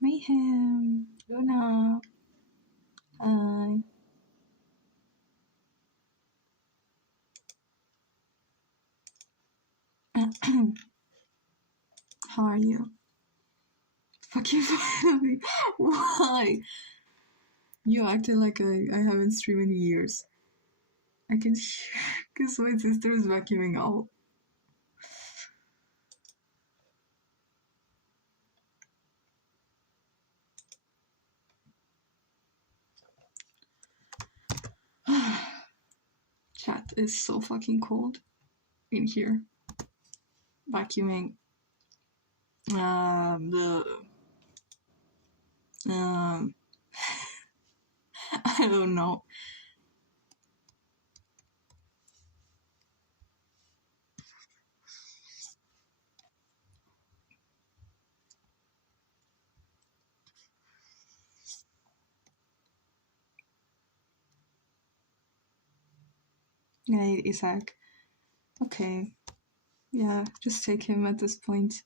Mayhem, Luna, hi. How are you? Fucking why? You acted like I haven't streamed in years. I can hear because my sister is vacuuming out. Chat is so fucking cold in here. Vacuuming. The I don't know. Hey, Isaac. Okay. Yeah, just take him at this point.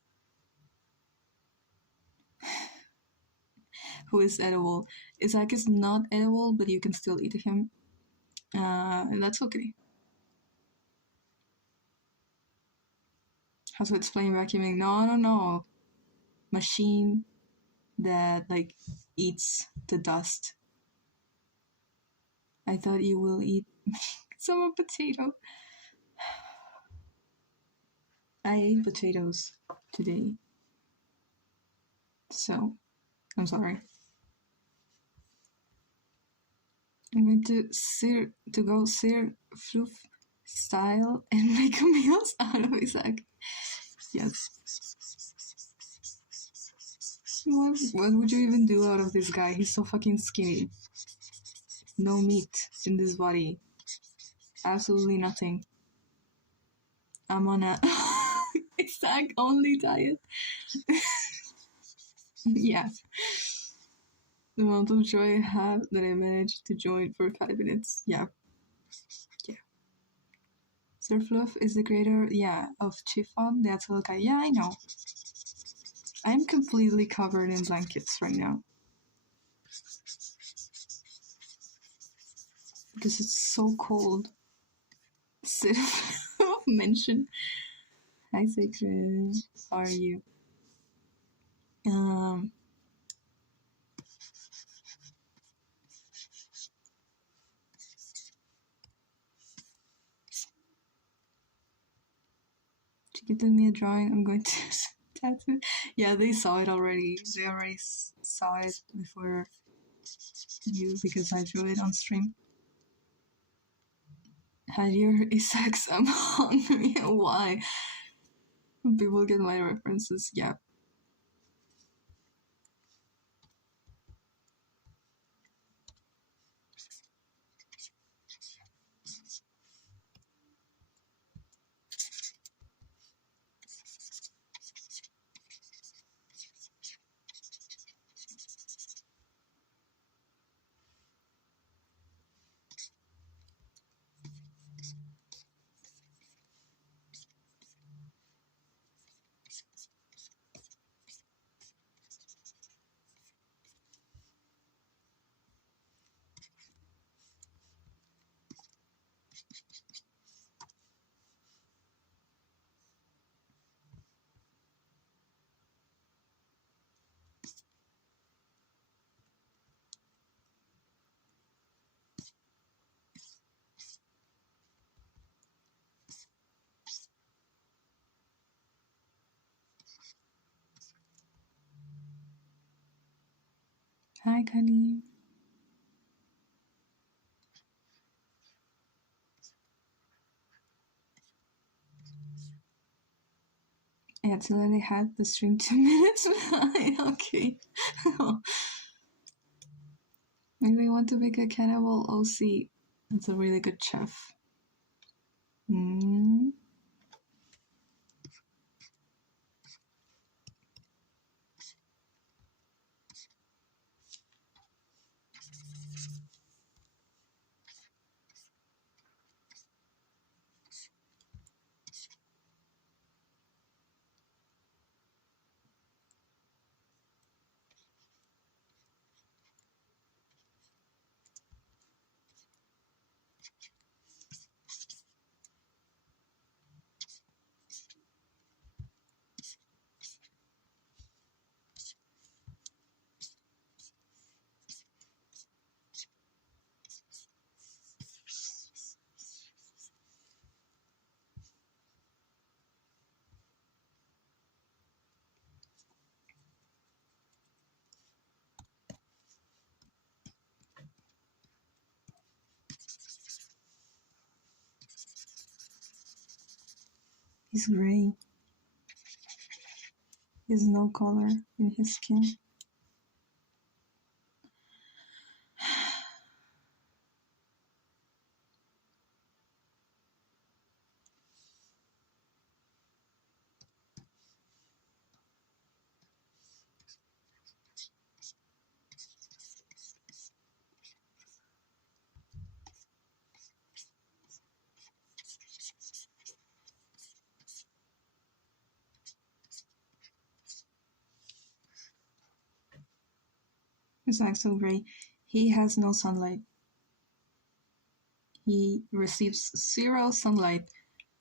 Who is edible? Isaac is not edible, but you can still eat him. And that's okay. How to explain vacuuming? No. Machine that like eats the dust. I thought you will eat some potato. I ate potatoes today. So, I'm sorry. I'm going to go Sir Fluff style and make meals out of Isaac. Yes. What would you even do out of this guy? He's so fucking skinny. No meat in this body. Absolutely nothing. I'm on a Isaac only diet. Yeah. The amount of joy I have that I managed to join for 5 minutes. Yeah. Sir Fluff is the creator, of Chiffon, the Atsulo guy. Yeah, I know. I'm completely covered in blankets right now. Because it's so cold. Sir Fluff mentioned. Hi, Sacred. How are you? To give me a drawing, I'm going to tattoo. Yeah, they saw it already. They already saw it before you because I drew it on stream. Had your Isaacs, I'm hungry. Why? People get my references. Yeah. Hi, Kali. Yeah, to let it had the stream 2 minutes. Okay. Maybe I want to make a cannibal OC. That's a really good chef. Mm. He's gray. There's no color in his skin. It's like so gray. He has no sunlight. He receives 0 sunlight.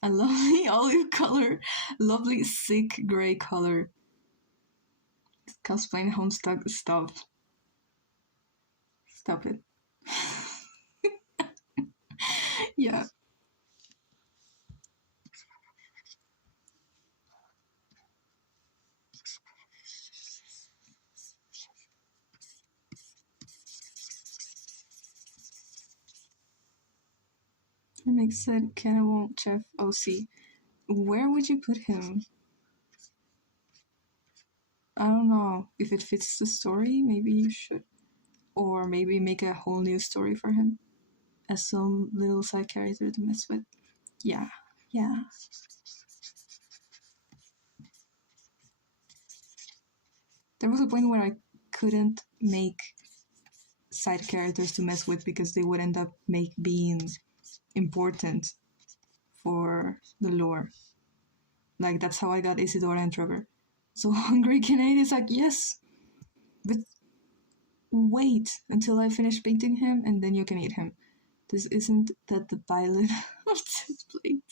A lovely olive color, lovely sick gray color. Cosplaying Homestuck, stop. Stop it. Yeah. Makes said Kenna won't Chef OC. Where would you put him? I don't know. If it fits the story, maybe you should. Or maybe make a whole new story for him. As some little side character to mess with. Yeah. Yeah. There was a point where I couldn't make side characters to mess with because they would end up being important for the lore. Like, that's how I got Isidora and Trevor. So Hungry Kinect is like, yes, but wait until I finish painting him and then you can eat him. This isn't that the pilot of this plate.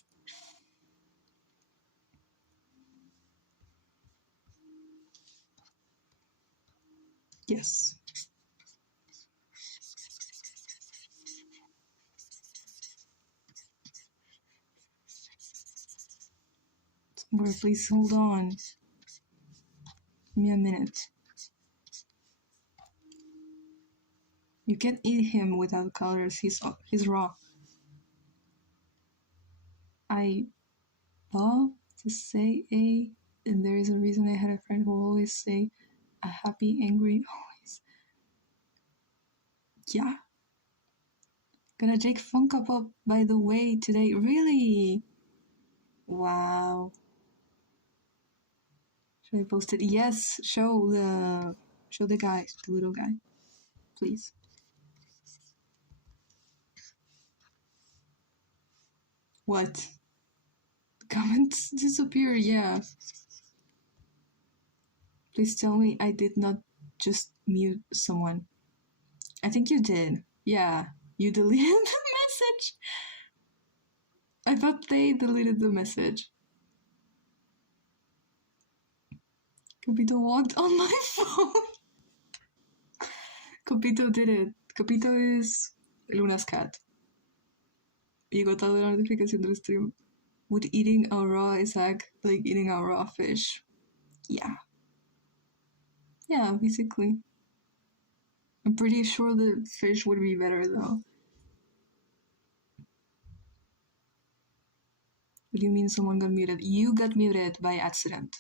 Yes. Or please hold on. Give me a minute. You can't eat him without colors. He's raw. I love to say a, and there is a reason I had a friend who always say a happy, angry, always. Yeah. Gonna Jake Funko Pop by the way today. Really? Wow. Should I post it? Yes. Show the guy, the little guy, please. What? Comments disappear. Yeah. Please tell me I did not just mute someone. I think you did. Yeah. You deleted the message. I thought they deleted the message. Capito walked on my phone. Capito did it. Capito is Luna's cat. Y got the notification del stream. With eating a raw Isaac like eating a raw fish. Yeah. Yeah, basically. I'm pretty sure the fish would be better though. What do you mean someone got muted? You got muted by accident.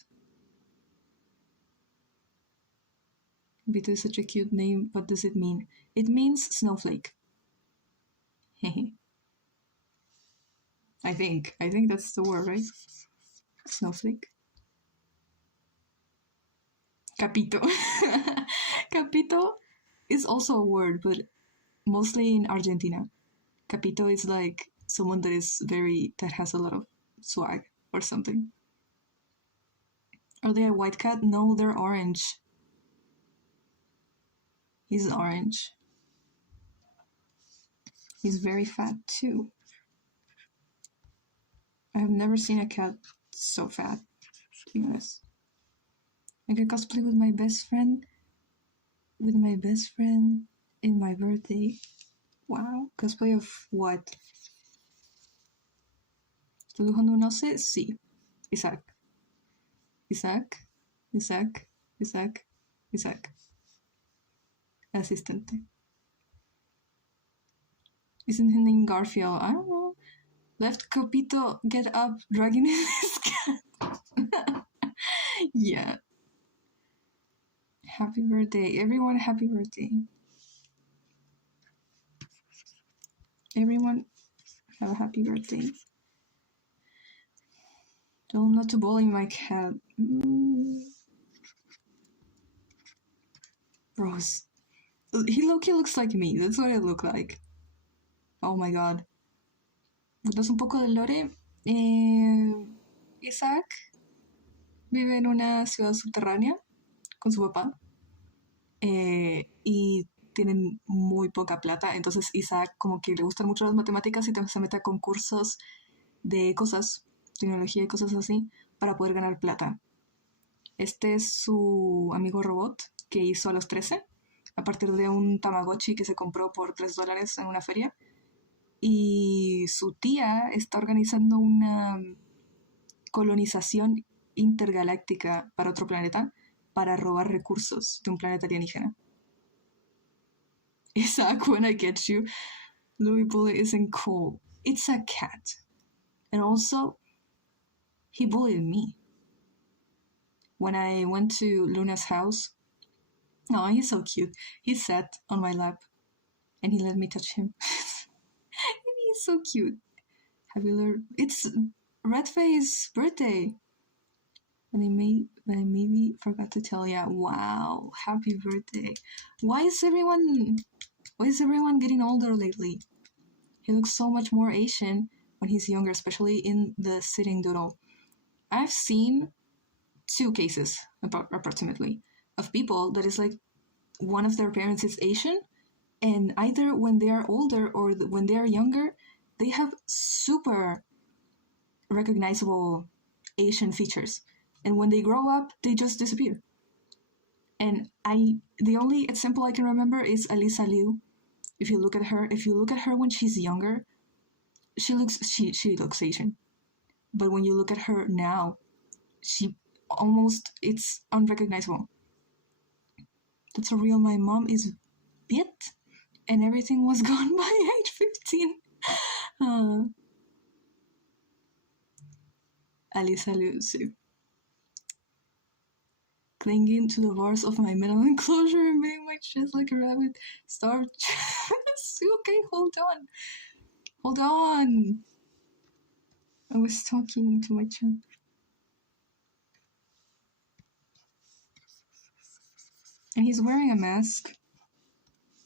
Vito is such a cute name. What does it mean? It means snowflake. Hehe. I think that's the word, right? Snowflake. Capito. Capito is also a word, but mostly in Argentina. Capito is like someone that has a lot of swag or something. Are they a white cat? No, they're orange. He's orange. He's very fat too. I have never seen a cat so fat, to be honest. I can cosplay with my best friend in my birthday. Wow. Cosplay of what? Lujo no sé? Sí. Isaac. Assistente. Isn't his name Garfield? I don't know. Left Copito get up, dragging his cat. Yeah. Happy birthday. Everyone, happy birthday. Everyone, have a happy birthday. Tell him not to bully my cat. Bros. He looks like me. That's what I look like. Oh my god. Entonces un poco de lore. Isaac vive en una ciudad subterránea con su papá. Y tienen muy poca plata. Entonces Isaac como que le gustan mucho las matemáticas y se mete a concursos de cosas, tecnología y cosas así, para poder ganar plata. Este es su amigo robot que hizo a los 13 a partir de un Tamagotchi que se compró por $3 en una feria. Y su tía está organizando una colonización intergaláctica para otro planeta para robar recursos de un planeta alienígena. Isaac, when I get you, Louis Bully isn't cool. It's a cat. And also, he bullied me. When I went to Luna's house, oh, he's so cute. He sat on my lap and he let me touch him. He's so cute. Have you learned? It's Redface's birthday. And I maybe forgot to tell ya. Wow, happy birthday. Why is everyone getting older lately? He looks so much more Asian when he's younger, especially in the sitting doodle. I've seen 2 cases, approximately, of people that is like one of their parents is Asian, and either when they are older or when they are younger, they have super recognizable Asian features. And when they grow up, they just disappear. And the only example I can remember is Alyssa Liu. If you look at her when she's younger, she looks Asian. But when you look at her now, it's unrecognizable. That's a real. My mom is bit, and everything was gone by age 15. Alyssa Liu. Clinging to the bars of my metal enclosure and making my chest like a rabbit. Starved. Okay, hold on. I was talking to my chat. And he's wearing a mask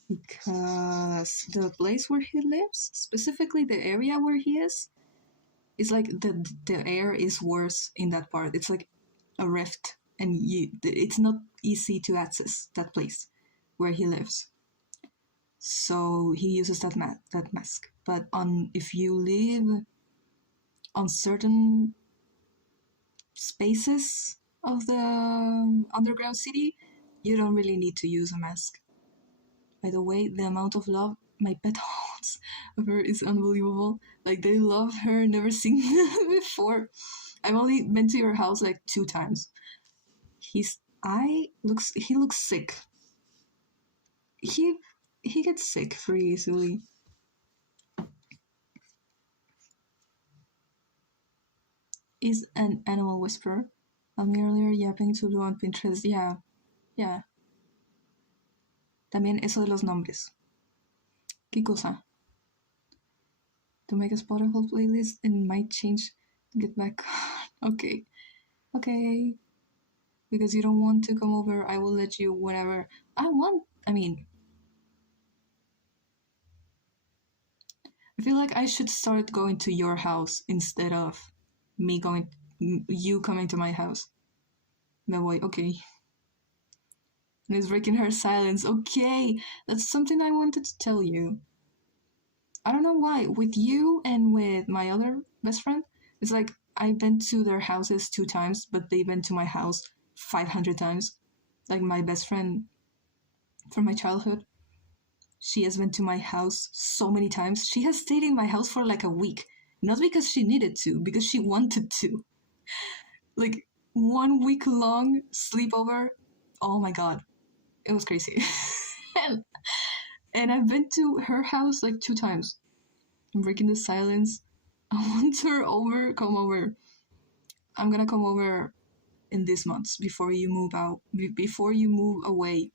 because the place where he lives, specifically the area where he is like the air is worse in that part. It's like a rift, and it's not easy to access that place where he lives. So he uses that mask. But if you live on certain spaces of the underground city, you don't really need to use a mask. By the way, the amount of love my pet holds of her is unbelievable. Like, they love her, never seen before. I've only been to your house like 2 times. He looks sick. He gets sick pretty easily. Is an animal whisperer. I'm earlier yapping to Lou on Pinterest. Yeah. También eso de los nombres. ¿Qué cosa? To make a Spotify playlist and might change. Get back. Okay. Because you don't want to come over, I will let you whenever I want. I feel like I should start going to your house instead of you coming to my house. That way, okay. And it's breaking her silence. Okay, that's something I wanted to tell you. I don't know why. With you and with my other best friend, it's like I've been to their houses 2 times, but they've been to my house 500 times. Like my best friend from my childhood, she has been to my house so many times. She has stayed in my house for like a week. Not because she needed to, because she wanted to. Like 1 week long sleepover. Oh my god. It was crazy. and I've been to her house like 2 times. I'm breaking the silence. I want her over. Come over. I'm gonna come over in these months before you move out. Before you move away.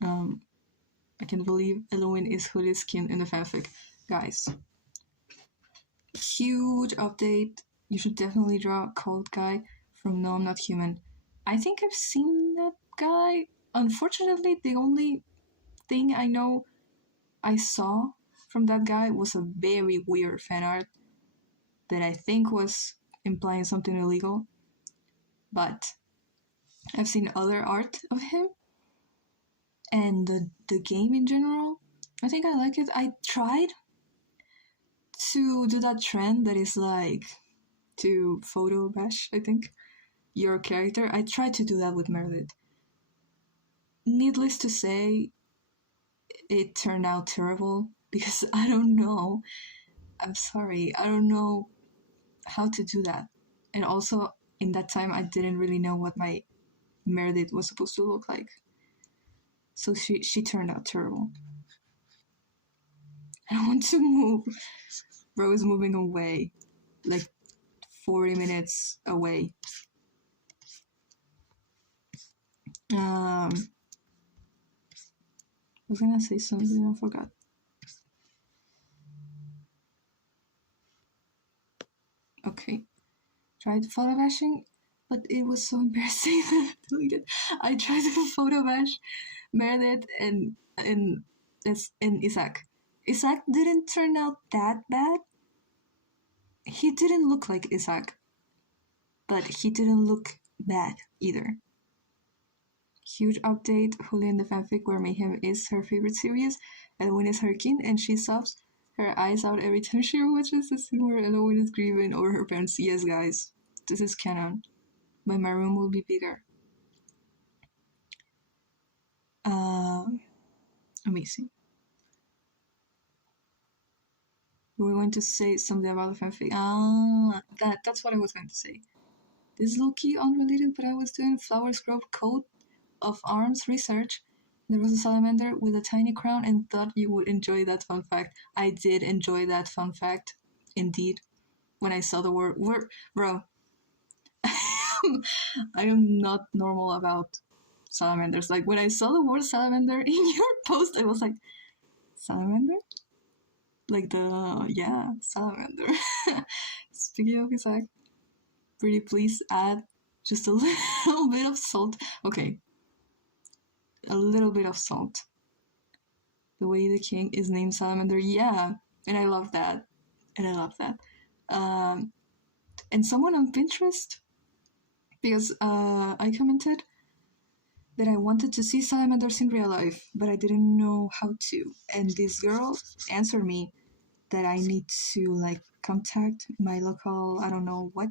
I can't believe Elowen is Hoodie's skin in the fanfic. Guys, huge update. You should definitely draw Cold Guy from No I'm Not Human. I think I've seen that guy. Unfortunately, the only thing I know I saw from that guy was a very weird fan art that I think was implying something illegal. But I've seen other art of him and the game in general. I think I like it. I tried to do that trend that is like to photo bash, I think, your character. I tried to do that with Meredith. Needless to say, it turned out terrible because I don't know. I'm sorry, I don't know how to do that. And also, in that time, I didn't really know what my Meredith was supposed to look like. So she turned out terrible. I want to move. Bro is moving away. Like 40 minutes away. I was gonna say something, I forgot. Okay. Tried photo bashing, but it was so embarrassing that I deleted. I tried to photo bash Meredith and Isaac. Isaac didn't turn out that bad. He didn't look like Isaac, but he didn't look bad either. Huge update, Julia in the fanfic where Mayhem is her favorite series, Elowen is her king, and she sobs her eyes out every time she watches the scene where Elowen is grieving over her parents. Yes, guys, this is canon. But my room will be bigger. Amazing. We were going to say something about the fanfic. That's what I was going to say. This is low-key unrelated, but I was doing Flower Scrub coat of arms research. There was a salamander with a tiny crown and thought you would enjoy that fun fact. I did enjoy that fun fact, indeed. When I saw the word, bro, I am not normal about salamanders. Like when I saw the word salamander in your post, I was like, salamander? Like salamander. Speaking of Isaac, pretty please add just a little bit of salt. Okay, a little bit of salt. The way the king is named Salamander, yeah, and I love that. And someone on Pinterest, because I commented that I wanted to see salamanders in real life, but I didn't know how to. And this girl answered me that I need to like contact my local, I don't know what,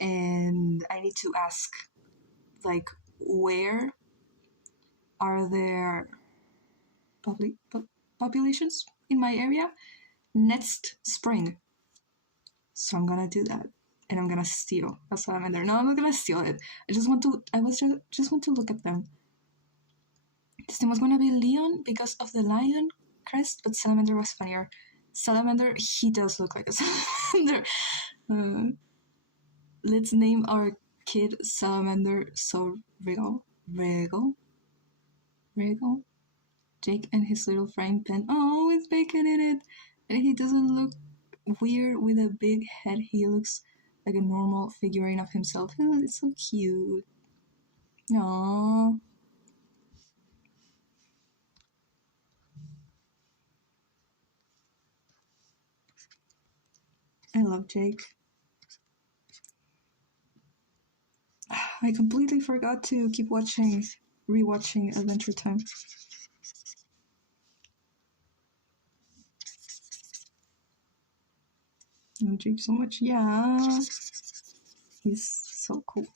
and I need to ask like where are there populations in my area next spring. So I'm gonna do that, and I'm gonna steal a salamander. No, I'm not gonna steal it. I just want to look at them. This name was gonna be Leon because of the lion crest, but salamander was funnier. Salamander, he does look like a salamander. Let's name our kid Salamander. So Regal. Jake and his little frying pan. Oh, it's bacon in it, and he doesn't look weird with a big head. He looks like a normal figurine of himself. Oh, it's so cute. Aww. I love Jake. I completely forgot to keep rewatching Adventure Time. I love Jake so much. Yeah. He's so cool.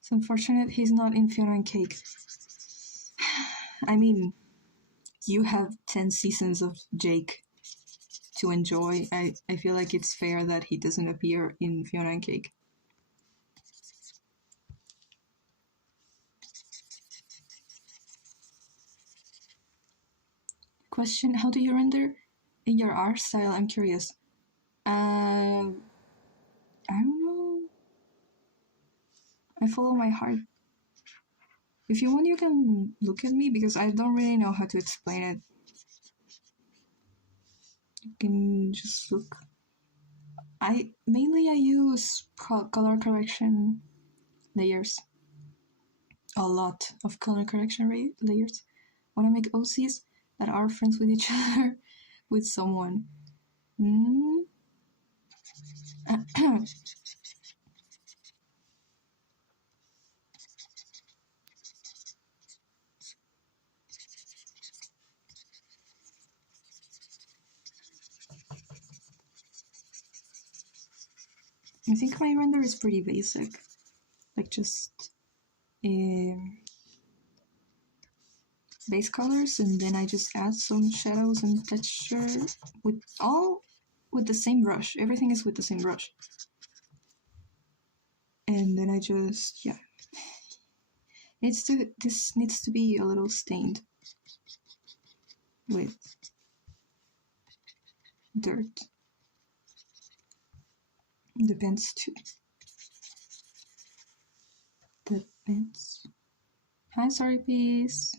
It's unfortunate he's not in Fiona and Cake. I mean, you have 10 seasons of Jake to enjoy. I feel like it's fair that he doesn't appear in Fiona and Cake. Question: how do you render in your art style? I'm curious. I don't know. I follow my heart. If you want, you can look at me because I don't really know how to explain it. You can just look. I use color correction layers. A lot of color correction layers when I make OCs that are friends with each other with someone. I think my render is pretty basic, like just base colors, and then I just add some shadows and texture with the same brush. Everything is with the same brush, and then I just this needs to be a little stained with dirt. Depends too. Depends. Hi, sorry, peace.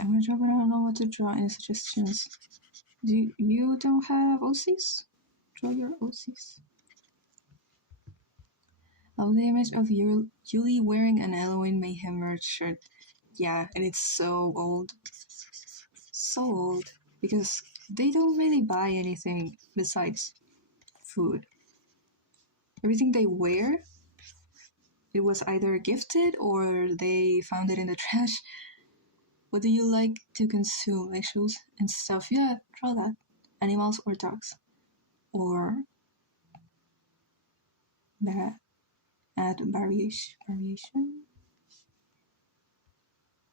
I'm gonna draw, but I don't know what to draw. Any suggestions? You don't have OCs? Draw your OCs. Love the image of Julie wearing an Halloween Mayhem merch shirt. Yeah, and it's so old. So old. Because they don't really buy anything besides food. Everything they wear, it was either gifted or they found it in the trash. What do you like to consume? Like shoes and stuff? Yeah, draw that. Animals or dogs. Or that add variation.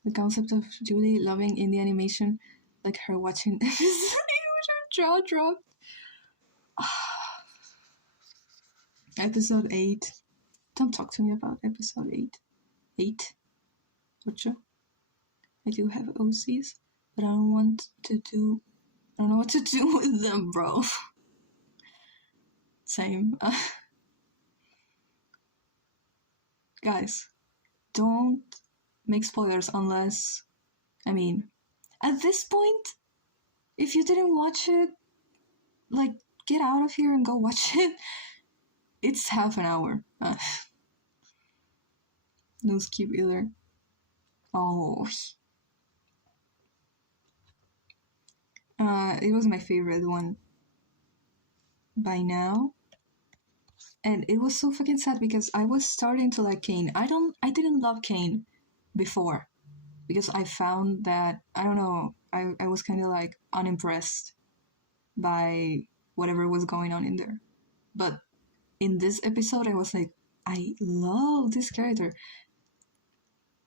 The concept of Julie loving indie animation, like her watching with her jaw dropped. Episode 8. Don't talk to me about episode 8. 8. Ocho. I do have OCs, but I don't know what to do with them, bro. Same. Guys, don't make spoilers unless, at this point, if you didn't watch it, like, get out of here and go watch it. It's half an hour. No skip either. Oh. It was my favorite one by now. And it was so fucking sad because I was starting to like Kane. I didn't love Kane before because I found that, I don't know, I was kind of like unimpressed by whatever was going on in there. But in this episode, I was like, I love this character.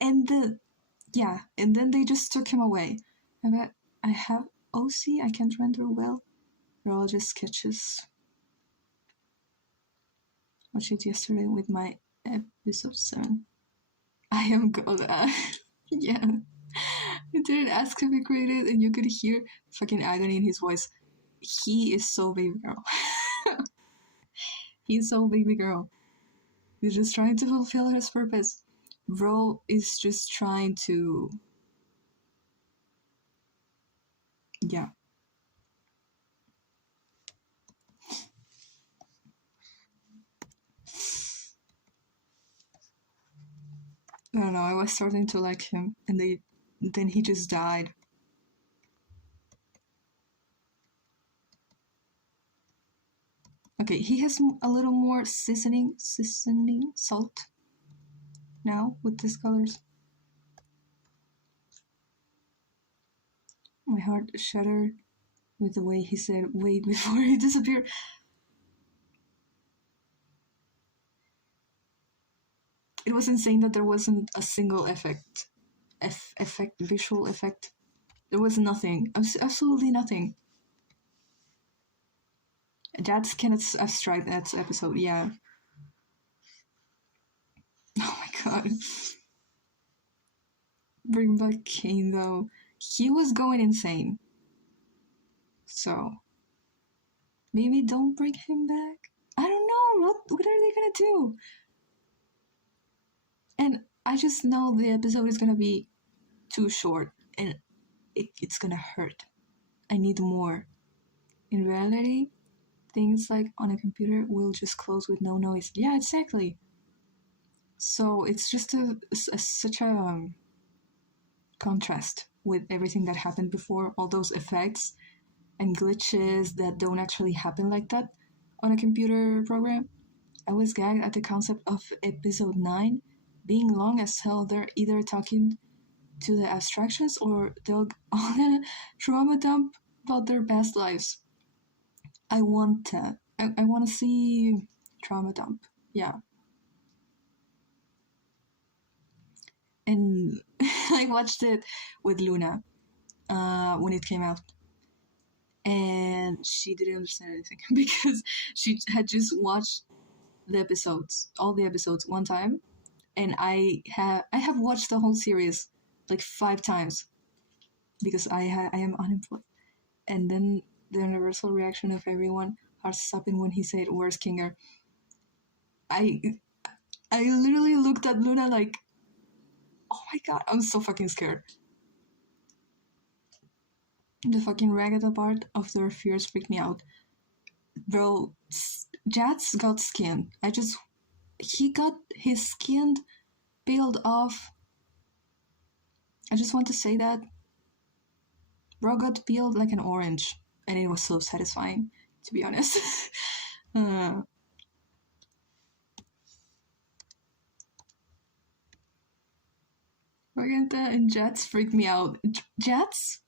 And then they just took him away. I have OC, I can't render well. They're all just sketches. Watched it yesterday with my episode 7. I am God. Yeah. I didn't ask to be created, and you could hear fucking agony in his voice. He is so baby girl. He's so baby girl. He's just trying to fulfill his purpose. Bro is just trying to, yeah. I don't know, I was starting to like him, and then he just died. Okay, he has a little more seasoning salt now with these colors. My heart shattered with the way he said wait before he disappeared. It was insane that there wasn't a single visual effect. There was nothing, absolutely nothing. That's kind of abstract, that episode, yeah. Oh my god. Bring back Kane, though. He was going insane. So, maybe don't bring him back? I don't know. What are they gonna do? And I just know the episode is gonna be too short, and it's gonna hurt. I need more. In reality, things like on a computer will just close with no noise. Yeah, exactly. So it's just such a contrast with everything that happened before, all those effects and glitches that don't actually happen like that on a computer program. I was gagged at the concept of episode 9 being long as hell. They're either talking to the abstractions or they'll on a trauma dump about their past lives. I want that. I want to see trauma dump. Yeah. And I watched it with Luna when it came out. And she didn't understand anything because she had just watched the episodes, all the episodes, one time, and I have watched the whole series like 5 times because I am unemployed. And then the universal reaction of everyone hearts stopping when he said "Where's Kinger?" I I literally looked at Luna like, oh my god, I'm so fucking scared. The fucking ragged part of their fears freaked me out. Bro, Jats got skinned. He got his skin peeled off. I just want to say that Bro got peeled like an orange, and it was so satisfying, to be honest. uh, Magenta and Jats freaked me out. Jats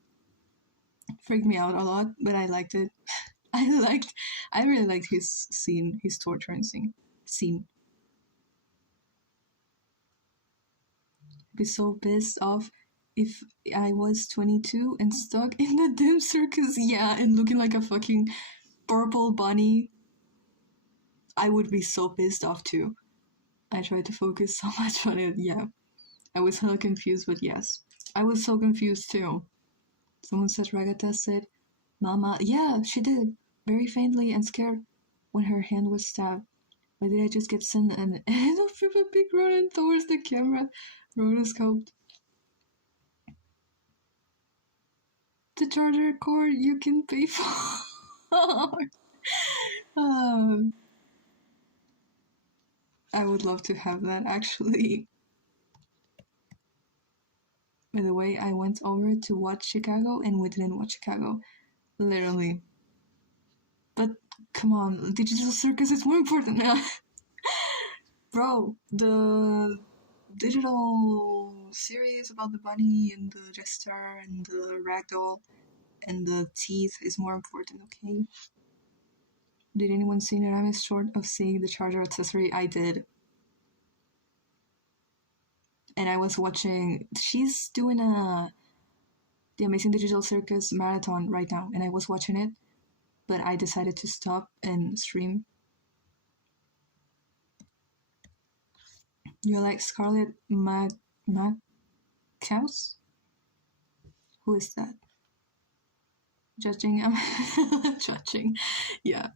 freaked me out a lot, but I liked it. I really liked his scene, his torturing scene. I'd be so pissed off if I was 22 and stuck in the damn circus, yeah, and looking like a fucking purple bunny. I would be so pissed off too. I tried to focus so much on it, yeah. I was hella confused, but yes. I was so confused too. Someone said Ragata said, Mama, yeah, she did, very faintly and scared when her hand was stabbed. Why did I just get sent an end of Peppa Pig running towards the camera? Rotoscoped. The charger cord you can pay for. I would love to have that actually. By the way, I went over to watch Chicago and we didn't watch Chicago. Literally. But come on, Digital Circus is more important now. Bro, the digital series about the bunny and the jester and the ragdoll and the teeth is more important, okay? Did anyone see Naramis short of seeing the charger accessory? I did. And I was watching, she's doing the Amazing Digital Circus marathon right now, and I was watching it, but I decided to stop and stream. You're like Scarlett Macaus? Who is that? Judging? Judging. Yeah.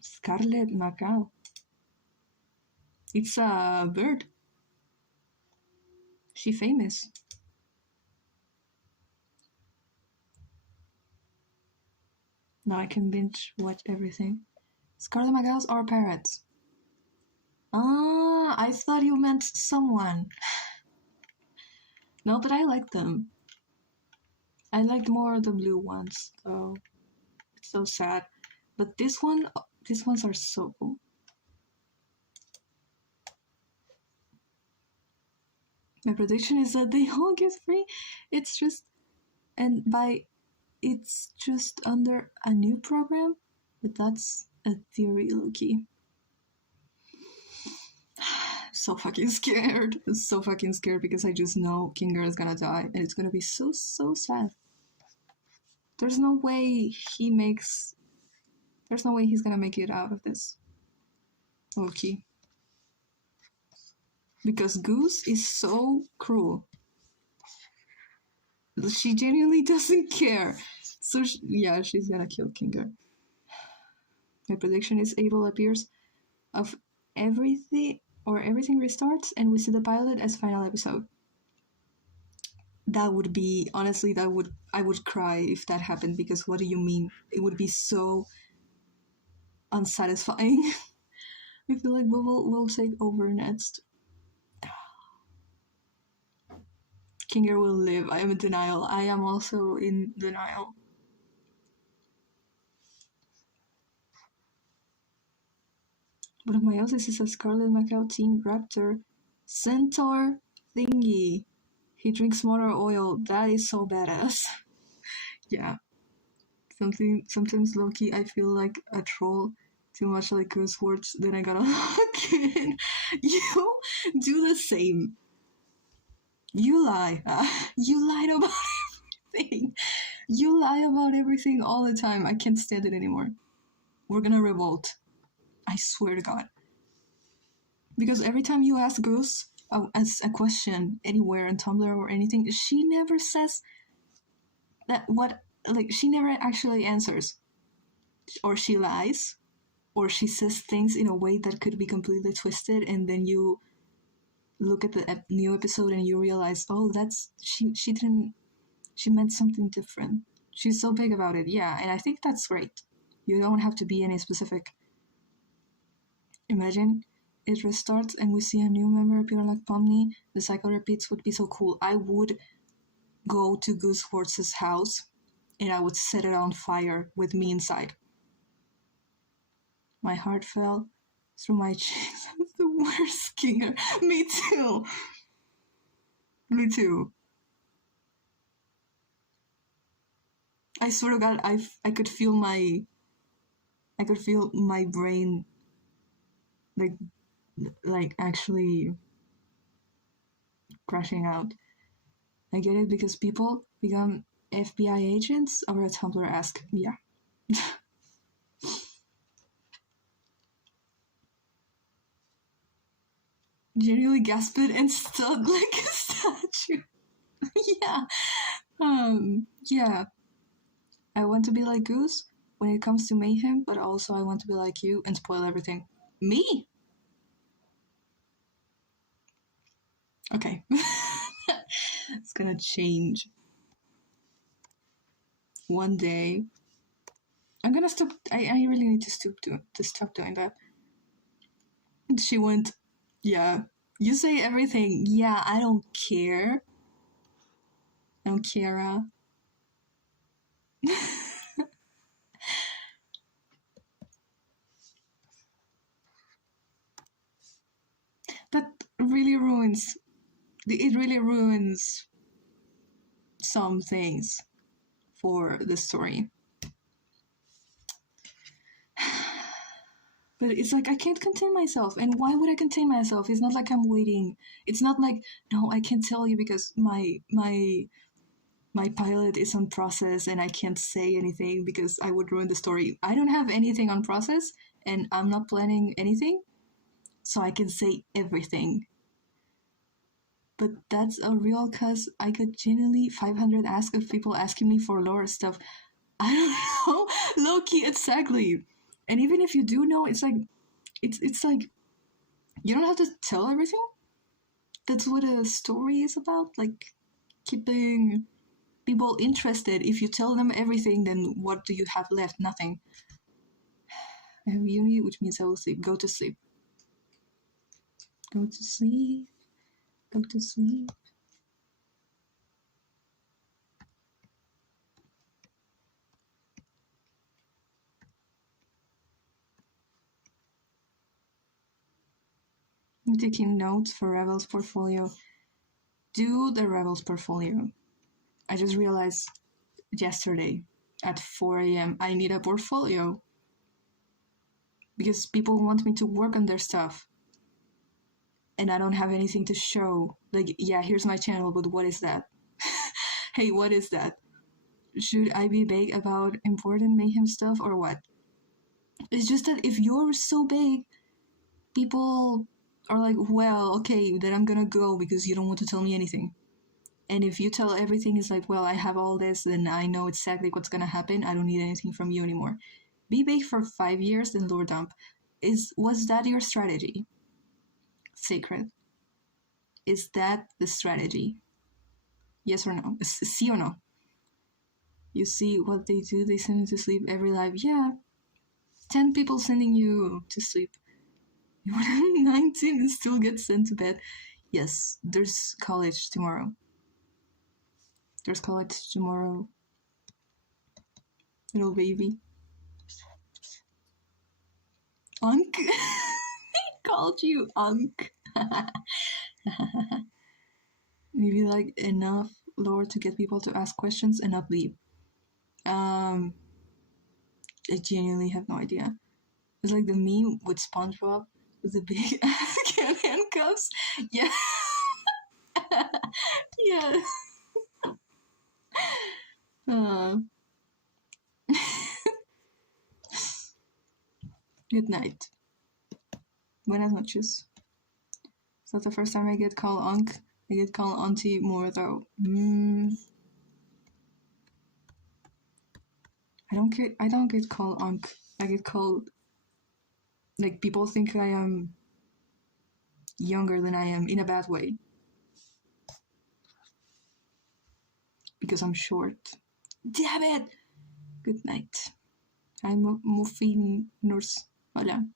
Scarlet macaw. It's a bird. She famous. Now I can binge watch everything. Scarlet macaws are parrots. Ah, I thought you meant someone. No, but I like them. I liked more the blue ones, though. It's so sad. But these ones are so cool. My prediction is that they all get free. It's just under a new program, but that's a theory, Loki. So fucking scared. So fucking scared because I just know Kinger is gonna die and it's gonna be so sad. There's no way he's gonna make it out of this. Loki. Because Goose is so cruel. She genuinely doesn't care. So she's gonna kill Kinger. My prediction is Abel appears of everything restarts and we see the pilot as final episode. That would be, honestly, I would cry if that happened, because what do you mean? It would be so unsatisfying. I feel like Bubble will take over next. Kinger will live. I am in denial. I am also in denial. One of my houses is a Scarlet Macaw Team Raptor Centaur thingy. He drinks motor oil. That is so badass. Yeah. Sometimes Loki, I feel like a troll. Too much like curse words. Then I gotta look in. You do the same. You lie. You lied about everything. You lie about everything all the time. I can't stand it anymore. We're gonna revolt. I swear to God. Because every time you ask Goose as a question anywhere on Tumblr or anything, she never says she never actually answers. Or she lies, or she says things in a way that could be completely twisted, and then you look at the new episode and you realize, oh, she meant something different. She's so big about it, yeah, and I think that's great. You don't have to be any specific. Imagine it restarts and we see a new member appear like Pomni. The cycle repeats would be so cool. I would go to Goose Schwartz's house and I would set it on fire with me inside. My heart fell through my cheeks. I'm the worst Kinger. Me too. Me too. I swear to God, I could feel my brain like actually crashing out. I get it, because people become FBI agents over a Tumblr ask. Yeah. Genuinely gasped and stood like a statue. Yeah. Yeah. I want to be like Goose when it comes to mayhem, but also I want to be like you and spoil everything. Me? Okay. It's gonna change. One day. I'm gonna stop. I really need to stop doing that. She went, yeah. You say everything. Yeah, I don't care. I don't care. That really ruins. It really ruins some things for the story. But it's like I can't contain myself, and why would I contain myself? It's not like I'm waiting. It's not like, no, I can't tell you because my pilot is on process and I can't say anything because I would ruin the story. I don't have anything on process and I'm not planning anything, so I can say everything. But that's a real cause I got genuinely 500 ask of people asking me for lore stuff. I don't know. Low-key, exactly. And even if you do know, it's like it's like you don't have to tell everything. That's what a story is about, like keeping people interested. If you tell them everything, then what do you have left? Nothing. I have uni, which means I will sleep. Go to sleep. Go to sleep. Go to sleep. I'm taking notes for Rebels portfolio. Do the Rebels portfolio. I just realized yesterday at 4 a.m. I need a portfolio because people want me to work on their stuff and I don't have anything to show. Like, yeah, here's my channel, but what is that? Hey, what is that? Should I be vague about important mayhem stuff or what? It's just that if you're so big, people are like, well, okay, then I'm gonna go because you don't want to tell me anything. And if you tell everything, it's like, well, I have all this, then I know exactly what's gonna happen. I don't need anything from you anymore. Be big for 5 years, then lore dump. Was that your strategy? Sacred. Is that the strategy? Yes or no? See or no? You see what they do, they send you to sleep every live. Yeah. 10 people sending you to sleep. You're 19 and still get sent to bed. Yes, there's college tomorrow. There's college tomorrow. Little baby. Unk? He called you Unk. Maybe like enough lore to get people to ask questions and not leave. I genuinely have no idea. It's like the meme with SpongeBob with the big ass handcuffs. Yeah. Yeah. Good night. Buenas noches. It's not the first time I get called Unk. I get called Auntie more though. I don't get called Unk. I get called, like, people think I am younger than I am in a bad way. Because I'm short. Damn it! Good night. I'm Muffin Nurse. Hola.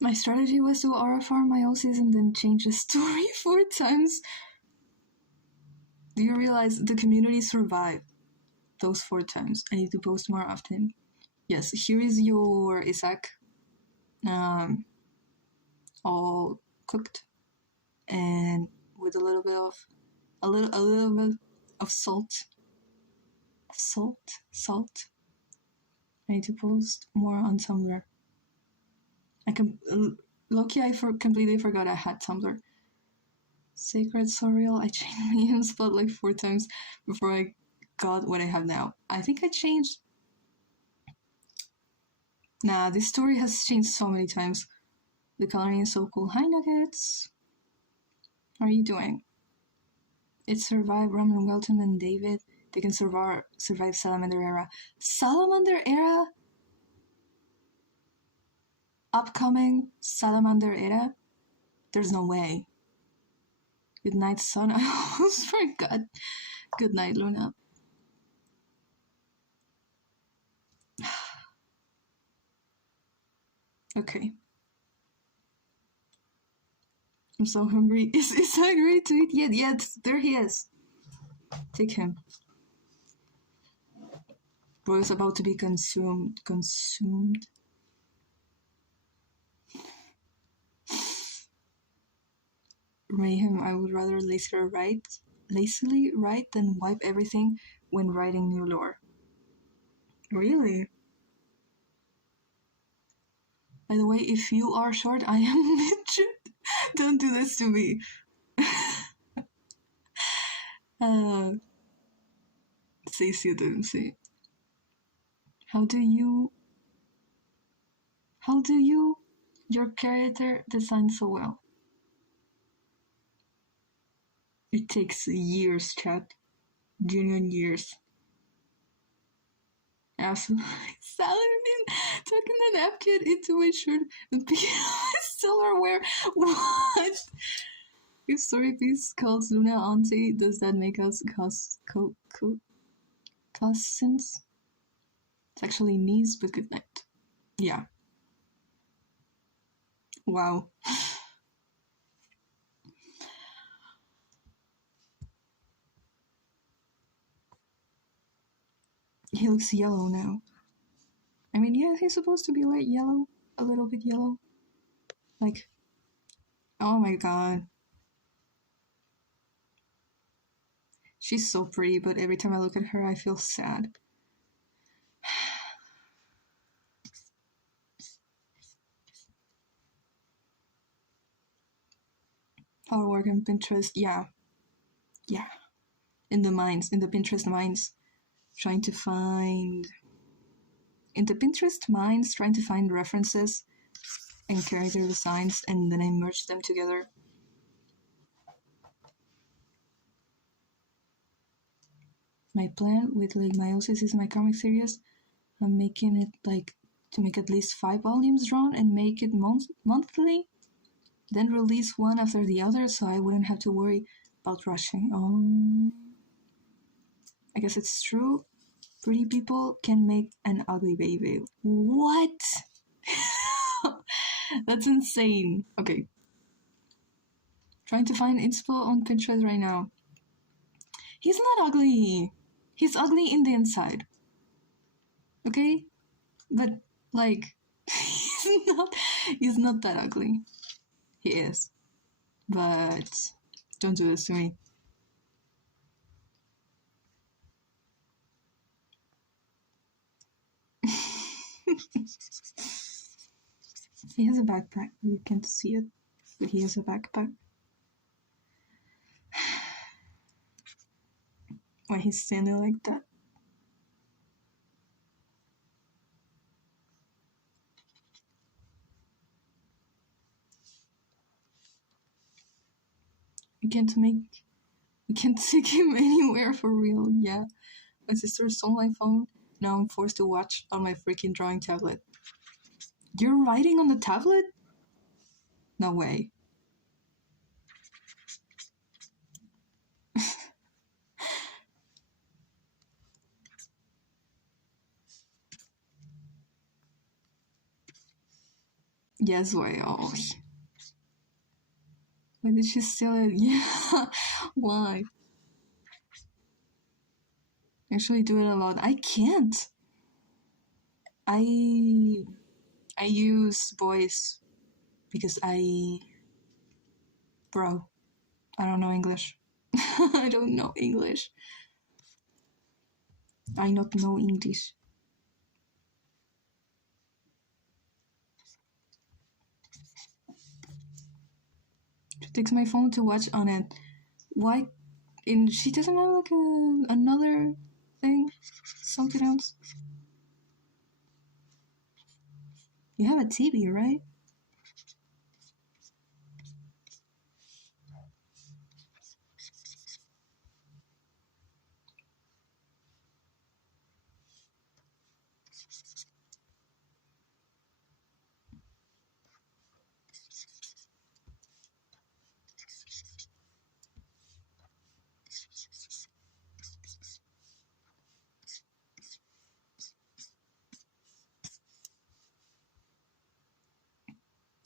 My strategy was to aura farm meiosis and then change the story 4 times. Do you realize the community survived those 4 times? I need to post more often. Yes, here is your Isaac. All cooked and with a little bit of salt. Salt. I need to post more on Tumblr. Completely forgot I had Tumblr. Sacred Sorial, I changed my name spot like 4 times before I got what I have now. I think I changed. Nah, this story has changed so many times. The coloring is so cool. Hi, Nuggets. How are you doing? It survived Roman Welton and David. They can survive Salamander Era. Salamander Era? Upcoming Salamander Era? There's no way. Good night, son. I almost forgot. Good night, Luna. Okay. I'm so hungry. Is Isaac ready to eat yet? Yes, there he is. Take him. Bro is about to be consumed. Mayhem, I would rather lazily write than wipe everything when writing new lore. Really? By the way, if you are short, I am midget. Don't do this to me. Sí. How do your character design so well? It takes years, chat. Genuine years. Absolutely. Saladin tucking the napkin into my shirt and picking up my silverware. What? If story piece called Luna Auntie, does that make us cousins? It's actually niece, but good night. Yeah. Wow. He looks yellow now. I mean, yeah, he's supposed to be light yellow. A little bit yellow. Like, oh my god. She's so pretty, but every time I look at her, I feel sad. How to work on Pinterest? Yeah. Yeah. In the Pinterest mines. Trying to find. In the Pinterest mines, trying to find references and character designs, and then I merge them together. My plan with like Meiosis is my comic series. I'm making it like to make at least 5 volumes drawn and make it monthly, then release one after the other so I wouldn't have to worry about rushing. I guess it's true. Pretty people can make an ugly baby. What? That's insane. Okay. Trying to find inspo on Pinterest right now. He's not ugly. He's ugly in the inside. Okay? But, like, he's not that ugly. He is. But don't do this to me. He has a backpack. You can't see it, but he has a backpack. Why he's standing like that? We can't take him anywhere for real. Yeah. My sister stole my phone. Now I'm forced to watch on my freaking drawing tablet. You're writing on the tablet? No way. Yes, way. Oh. Why did she steal it? Yeah. Why? Actually do it a lot. I can't. I use voice because bro, I don't know English. I don't know English. I not know English. She takes my phone to watch on it. Why? And she doesn't have like another thing, something else. You have a TV, right?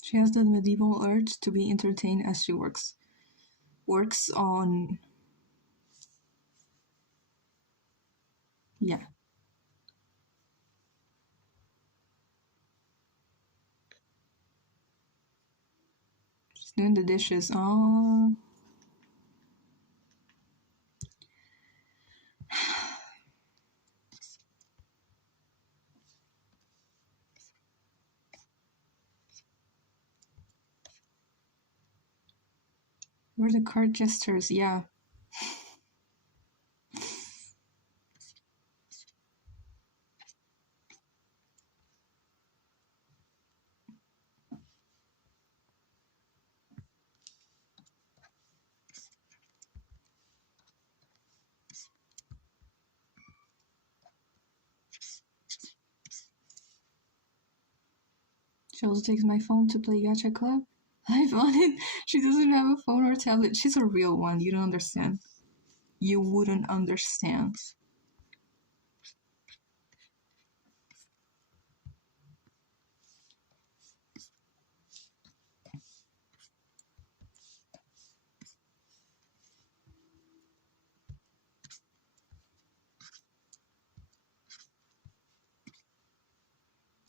She has the medieval urge to be entertained as she works on. Yeah. She's doing the dishes. Oh. Where are the card gestures? Yeah. She also takes my phone to play Gacha Club. Live on it. She doesn't have a phone or tablet. She's a real one. You don't understand. You wouldn't understand.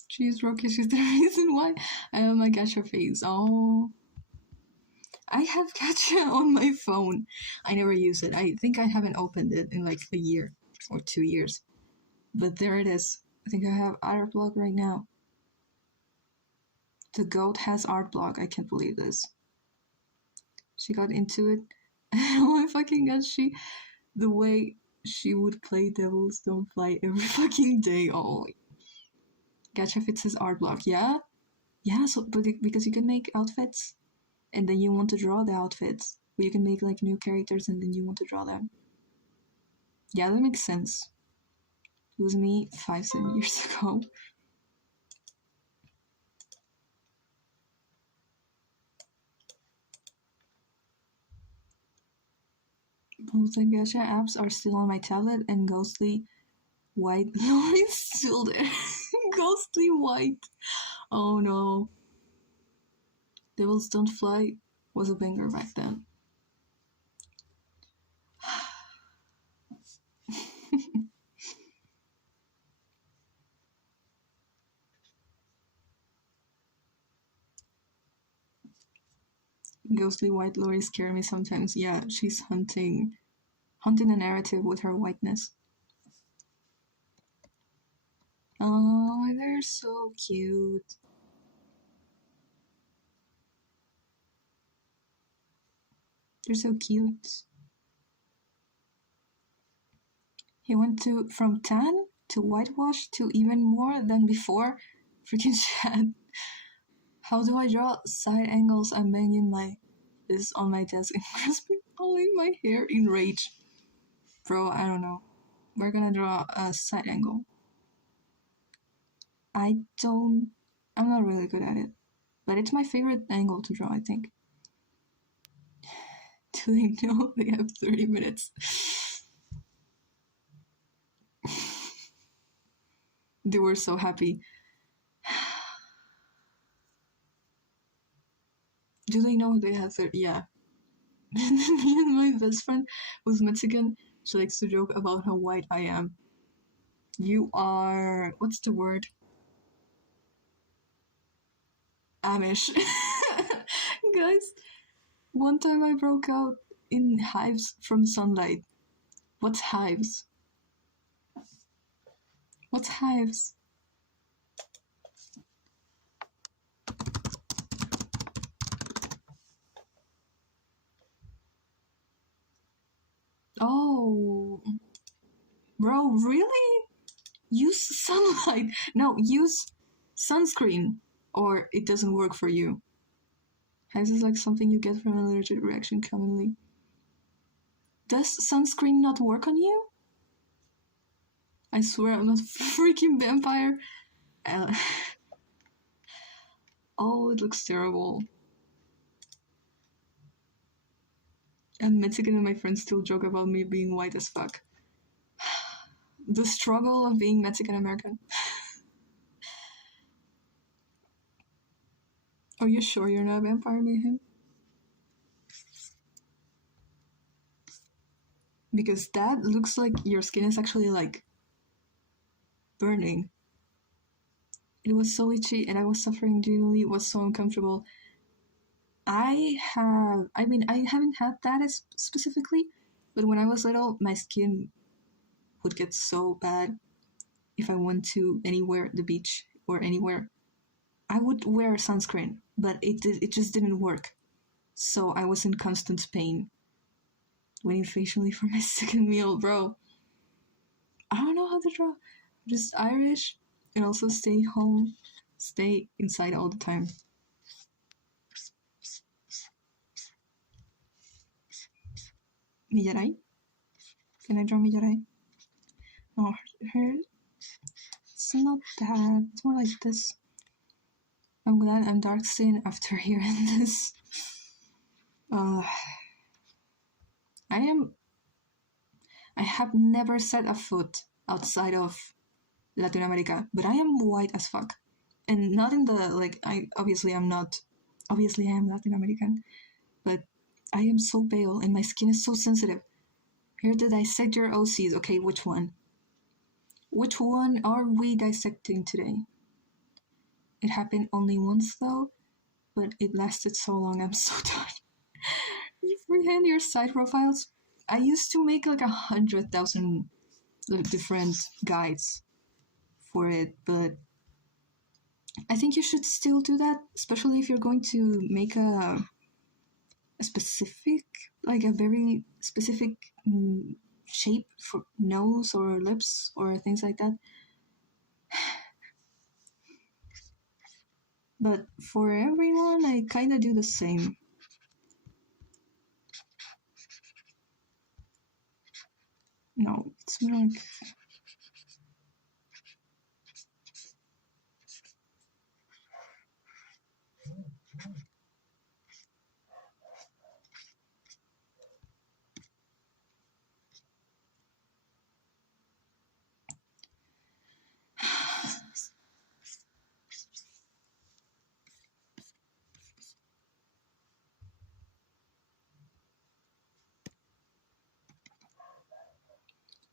She's Rocky. She's the reason why I have my Gacha face. Oh. I have Gacha on my phone. I never use it. I think I haven't opened it in like a year or 2 years. But there it is. I think I have art block right now. The goat has art block. I can't believe this. She got into it. Oh my fucking god, the way she would play Devils Don't Fly every fucking day. Oh, Gacha fits his art block. Yeah, so because you can make outfits, and then you want to draw the outfits. Or you can make like new characters, and then you want to draw them. Yeah, that makes sense. It was me 5-7 years ago. Both the Gacha apps are still on my tablet, and Ghostly White is still there. Ghostly White. Oh no. Devils Don't Fly was a banger back then. Ghostly White Lori scare me sometimes. Yeah, she's hunting a narrative with her whiteness. Oh, they're so cute. They're so cute. He went from tan to whitewash to even more than before. Freaking Chad. How do I draw side angles? I'm banging this on my desk and grasping only my hair in rage. Bro, I don't know. We're gonna draw a side angle. I'm not really good at it. But it's my favorite angle to draw, I think. Do they know they have 30 minutes? They were so happy. Do they know they have 30? Yeah. Me and my best friend, who's Mexican, she likes to joke about how white I am. You are... what's the word? Amish. Guys, one time I broke out in hives from sunlight. What's hives? What's hives? Oh. Bro, really? Use sunlight. No, use sunscreen. Or it doesn't work for you. Hives is like something you get from an allergic reaction commonly. Does sunscreen not work on you? I swear I'm not a freaking vampire. Oh, it looks terrible. I'm Mexican and my friends still joke about me being white as fuck. The struggle of being Mexican American. Are you sure you're not a vampire, Mayhem? Because that looks like your skin is actually like burning. It was so itchy and I was suffering genuinely. It was so uncomfortable. I haven't had that specifically, but when I was little, my skin would get so bad if I went to anywhere, the beach or anywhere. I would wear sunscreen, but it just didn't work. So I was in constant pain. Waiting patiently for my second meal, bro. I don't know how to draw. I'm just Irish and also stay inside all the time. Miyarai? Can I draw Miyarai? No, her. It's not that. It's more like this. I'm glad I'm dark skinned after hearing this. I have never set a foot outside of Latin America, but I am white as fuck. And not in the, like, I am not, obviously I am Latin American, but I am so pale and my skin is so sensitive. Here to dissect your OCs. Okay, which one? Which one are we dissecting today? It happened only once though, but it lasted so long, I'm so tired. You freehand your side profiles? I used to make like 100,000 different guides for it, but I think you should still do that, especially if you're going to make a specific, like a very specific shape for nose or lips or things like that. But for everyone, I kind of do the same. No, it's more like...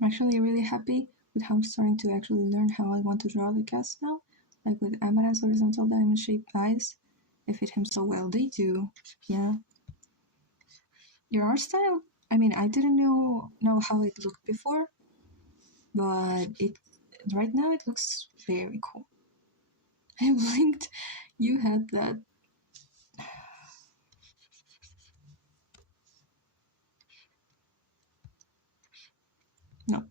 I'm actually really happy with how I'm starting to actually learn how I want to draw the cast now. Like with Amaranth's horizontal diamond-shaped eyes, they fit him so well. They do, yeah. Your art style? I mean, I didn't know how it looked before, but right now it looks very cool. I blinked. You had that. No.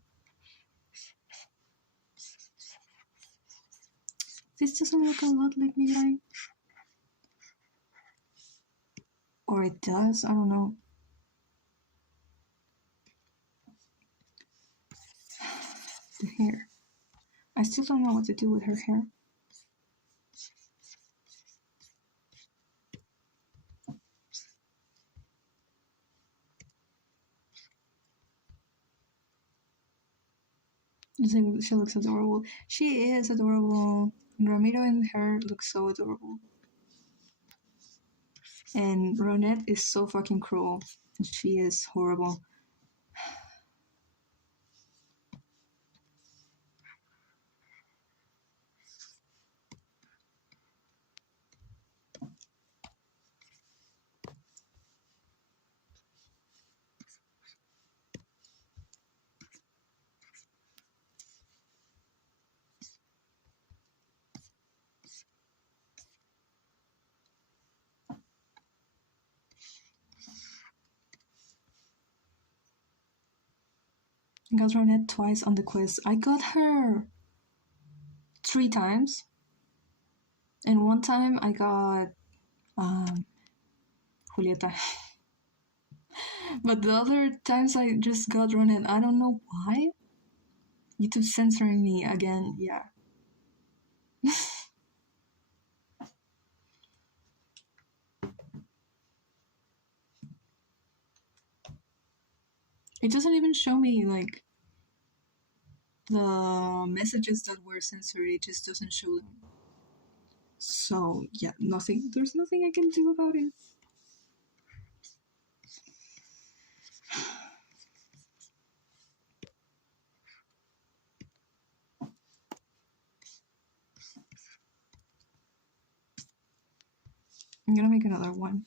This doesn't look a lot like Miguel. Or it does, I don't know. The hair. I still don't know what to do with her hair. She looks adorable. She is adorable. And Ramiro and her look so adorable. And Ronette is so fucking cruel. She is horrible. I got Ronette twice on the quiz. I got her 3 times. And one time I got Julieta. But the other times I just got Ronette. I don't know why. YouTube censoring me again, yeah. It doesn't even show me, like, the messages that were censored. It just doesn't show them. So, yeah, there's nothing I can do about it. I'm gonna make another one.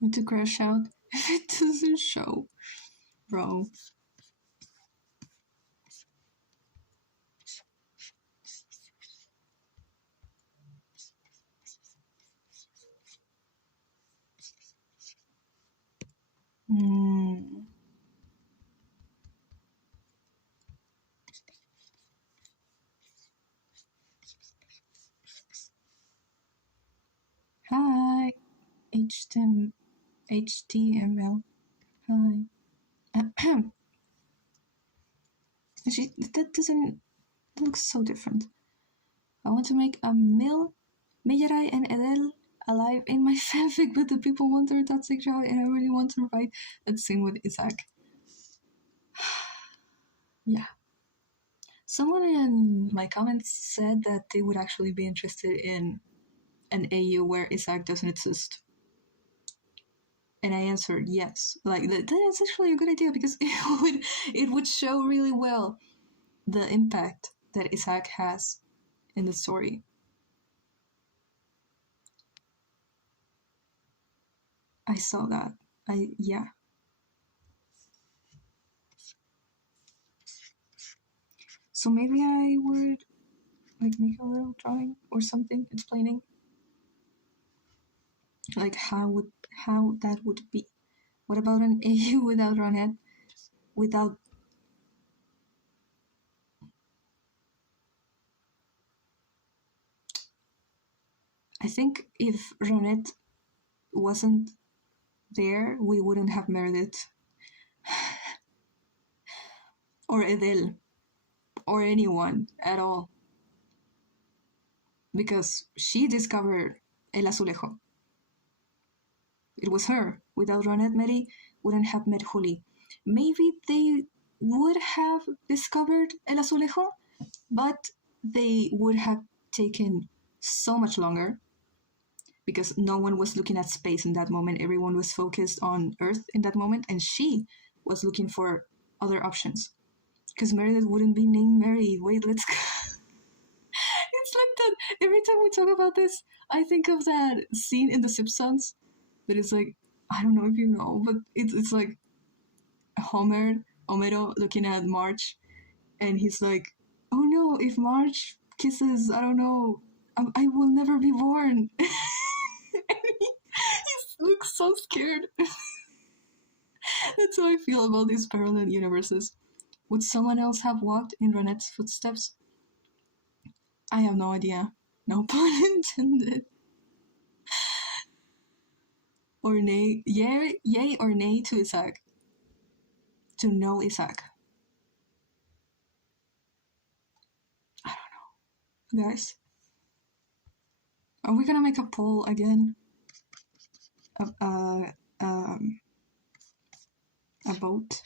Need to crash out if it doesn't show. Bro. Hi, HTML. Hi. That doesn't look so different. I want to make a Meyerai and Edel alive in my fanfic, but the people want their toxic joy, and I really want to write that scene with Isaac. Yeah. Someone in my comments said that they would actually be interested in an AU where Isaac doesn't exist. And I answered yes. Like that is actually a good idea because it would show really well the impact that Isaac has in the story. I saw that. Yeah. So maybe I would like make a little drawing or something explaining like how that would be. What about an AU without Ronette? Without I think if Ronette wasn't there, we wouldn't have Meredith or Edel or anyone at all. Because she discovered El Azulejo. It was her. Without Ronette, Mary wouldn't have met Juli. Maybe they would have discovered El Azulejo, but they would have taken so much longer because no one was looking at space in that moment. Everyone was focused on Earth in that moment, and she was looking for other options. Because Meredith wouldn't be named Mary. Wait, let's go. It's like that. Every time we talk about this, I think of that scene in The Simpsons that is like, I don't know if you know, but it's like Homero looking at Marge, and he's like, oh no, if Marge kisses, I don't know, I will never be born. And he looks so scared. That's how I feel about these parallel universes. Would someone else have walked in Ronette's footsteps? I have no idea. No pun intended. Or nay, yay or nay to Isaac. To know Isaac. I don't know. Guys, are we gonna make a poll again? A vote?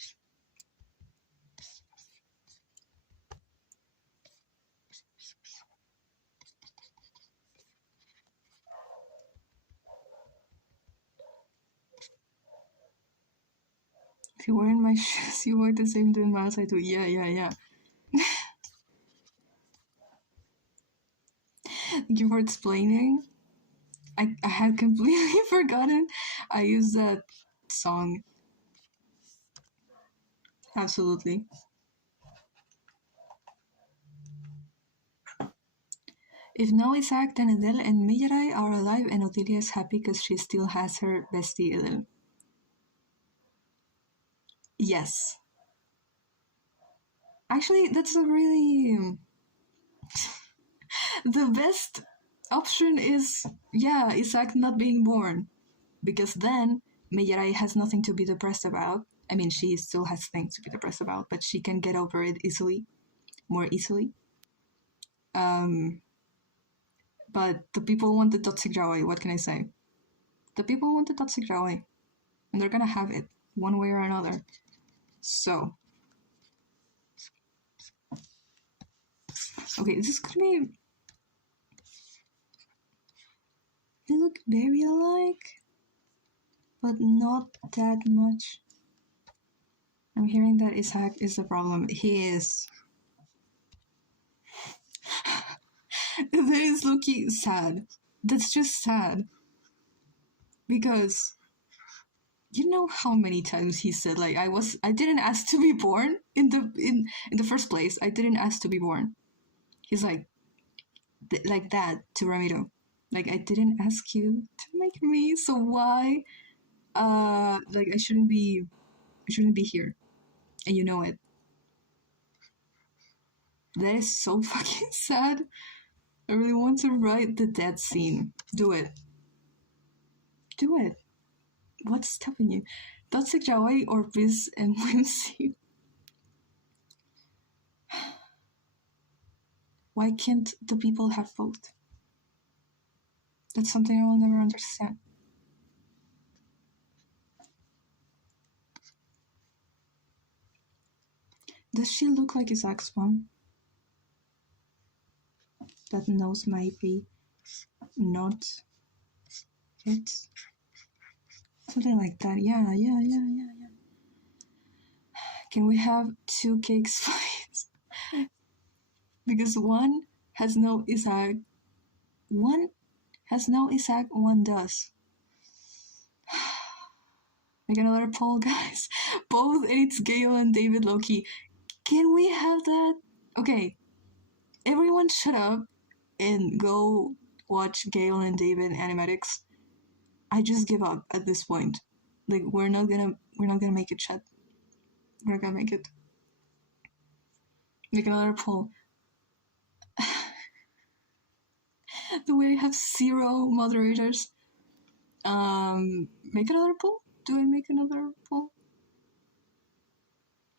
If you were in my shoes, you walk the same doing miles I do. Yeah. Thank you for explaining. I had completely forgotten. I used that song. Absolutely. If no Isaac, then Edel and Meyerai are alive and Otilia is happy because she still has her bestie Edel. Yes. Actually, that's a really... the best option is, yeah, Isaac not being born. Because then Meyerai has nothing to be depressed about. I mean, she still has things to be depressed about, but she can get over it more easily. But the people want the toxic yaoi, what can I say? The people want the toxic yaoi, and they're gonna have it, one way or another. So... okay, this is gonna be... they look very alike, but not that much. I'm hearing that Isaac is the problem. He is. That is looking sad. That's just sad. Because you know how many times he said like I didn't ask to be born in the first place. I didn't ask to be born. He's like that to Ramiro. Like I didn't ask you to make me, so why like I shouldn't be here. And you know it. That is so fucking sad. I really want to write the death scene. Do it. Do it. What's stopping you? Toxic Joy or Biz and Whimsy? Why can't the people have both? That's something I will never understand. Does she look like Isaac's mom? That nose might be not it. Something like that. Yeah. Can we have 2 cakes, please? Because one has no Isaac. One has no Isaac, one does. Make another poll, guys. Both, and it's Gale and David Loki. Can we have that? Okay. Everyone shut up and go watch Gale and David animatics. I just give up at this point. Like, we're not gonna make it, chat. We're not gonna make it. Make another poll. The way I have 0 moderators. Make another poll? Do I make another poll?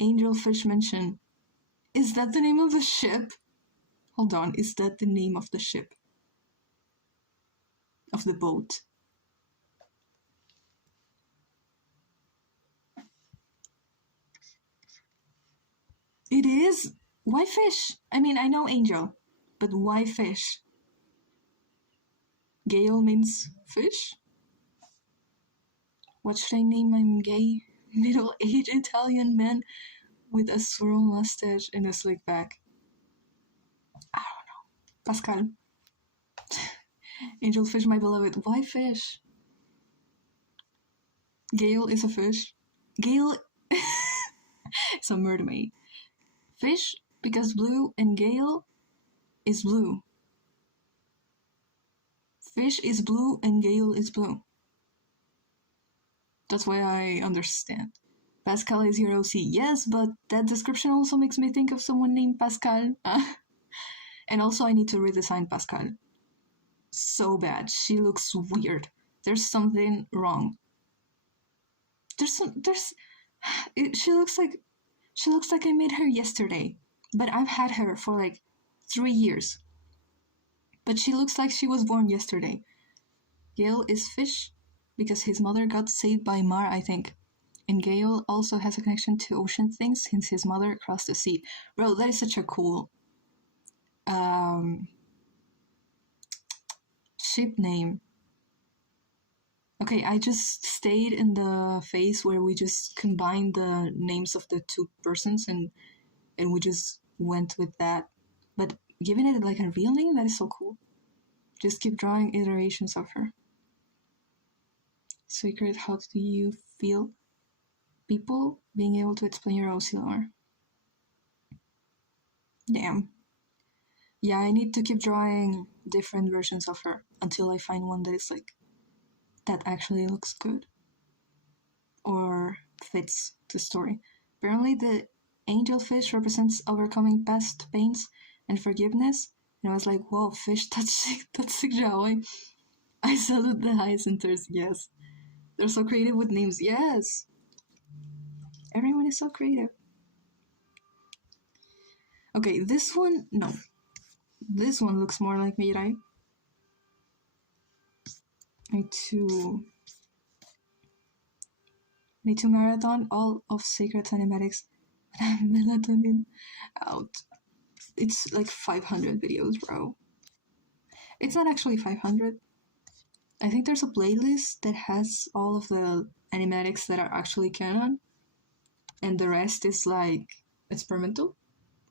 Angelfish Mansion. Is that the name of the ship? Hold on, is that the name of the ship? Of the boat? It is? Why fish? I mean, I know angel, but why fish? Gale means fish? What should I name my gay, middle-aged Italian man with a swirl mustache and a slick back? I don't know. Pascal. Angelfish, my beloved. Why fish? Gale is a fish. Gale is a mermaid. Fish because blue and Gale is blue. Fish is blue and Gale is blue. That's why I understand. Pascal is your OC. Yes, but that description also makes me think of someone named Pascal. And also I need to redesign Pascal. So bad. She looks weird. There's something wrong. She looks like I made her yesterday. But I've had her for like 3 years. But she looks like she was born yesterday. Gale is fish because his mother got saved by Mar, I think. And Gale also has a connection to ocean things since his mother crossed the sea. Bro, that is such a cool ship name. Okay, I just stayed in the phase where we just combined the names of the 2 persons and we just went with that. But giving it like a real name, that is so cool. Just keep drawing iterations of her. Secret, how do you feel people being able to explain your OC lore? Damn. Yeah, I need to keep drawing different versions of her until I find one that is like, that actually looks good or fits the story. Apparently, the angelfish represents overcoming past pains and forgiveness. And I was like, whoa, fish, that's yaoi. I salute the hyacinthers, yes. They're so creative with names, yes. Everyone is so creative. Okay, this one, no. This one looks more like Mirai. Need to marathon all of Sacred Cinematics. Melatonin out. It's like 500 videos, bro. It's not actually 500. I think there's a playlist that has all of the animatics that are actually canon, and the rest is like experimental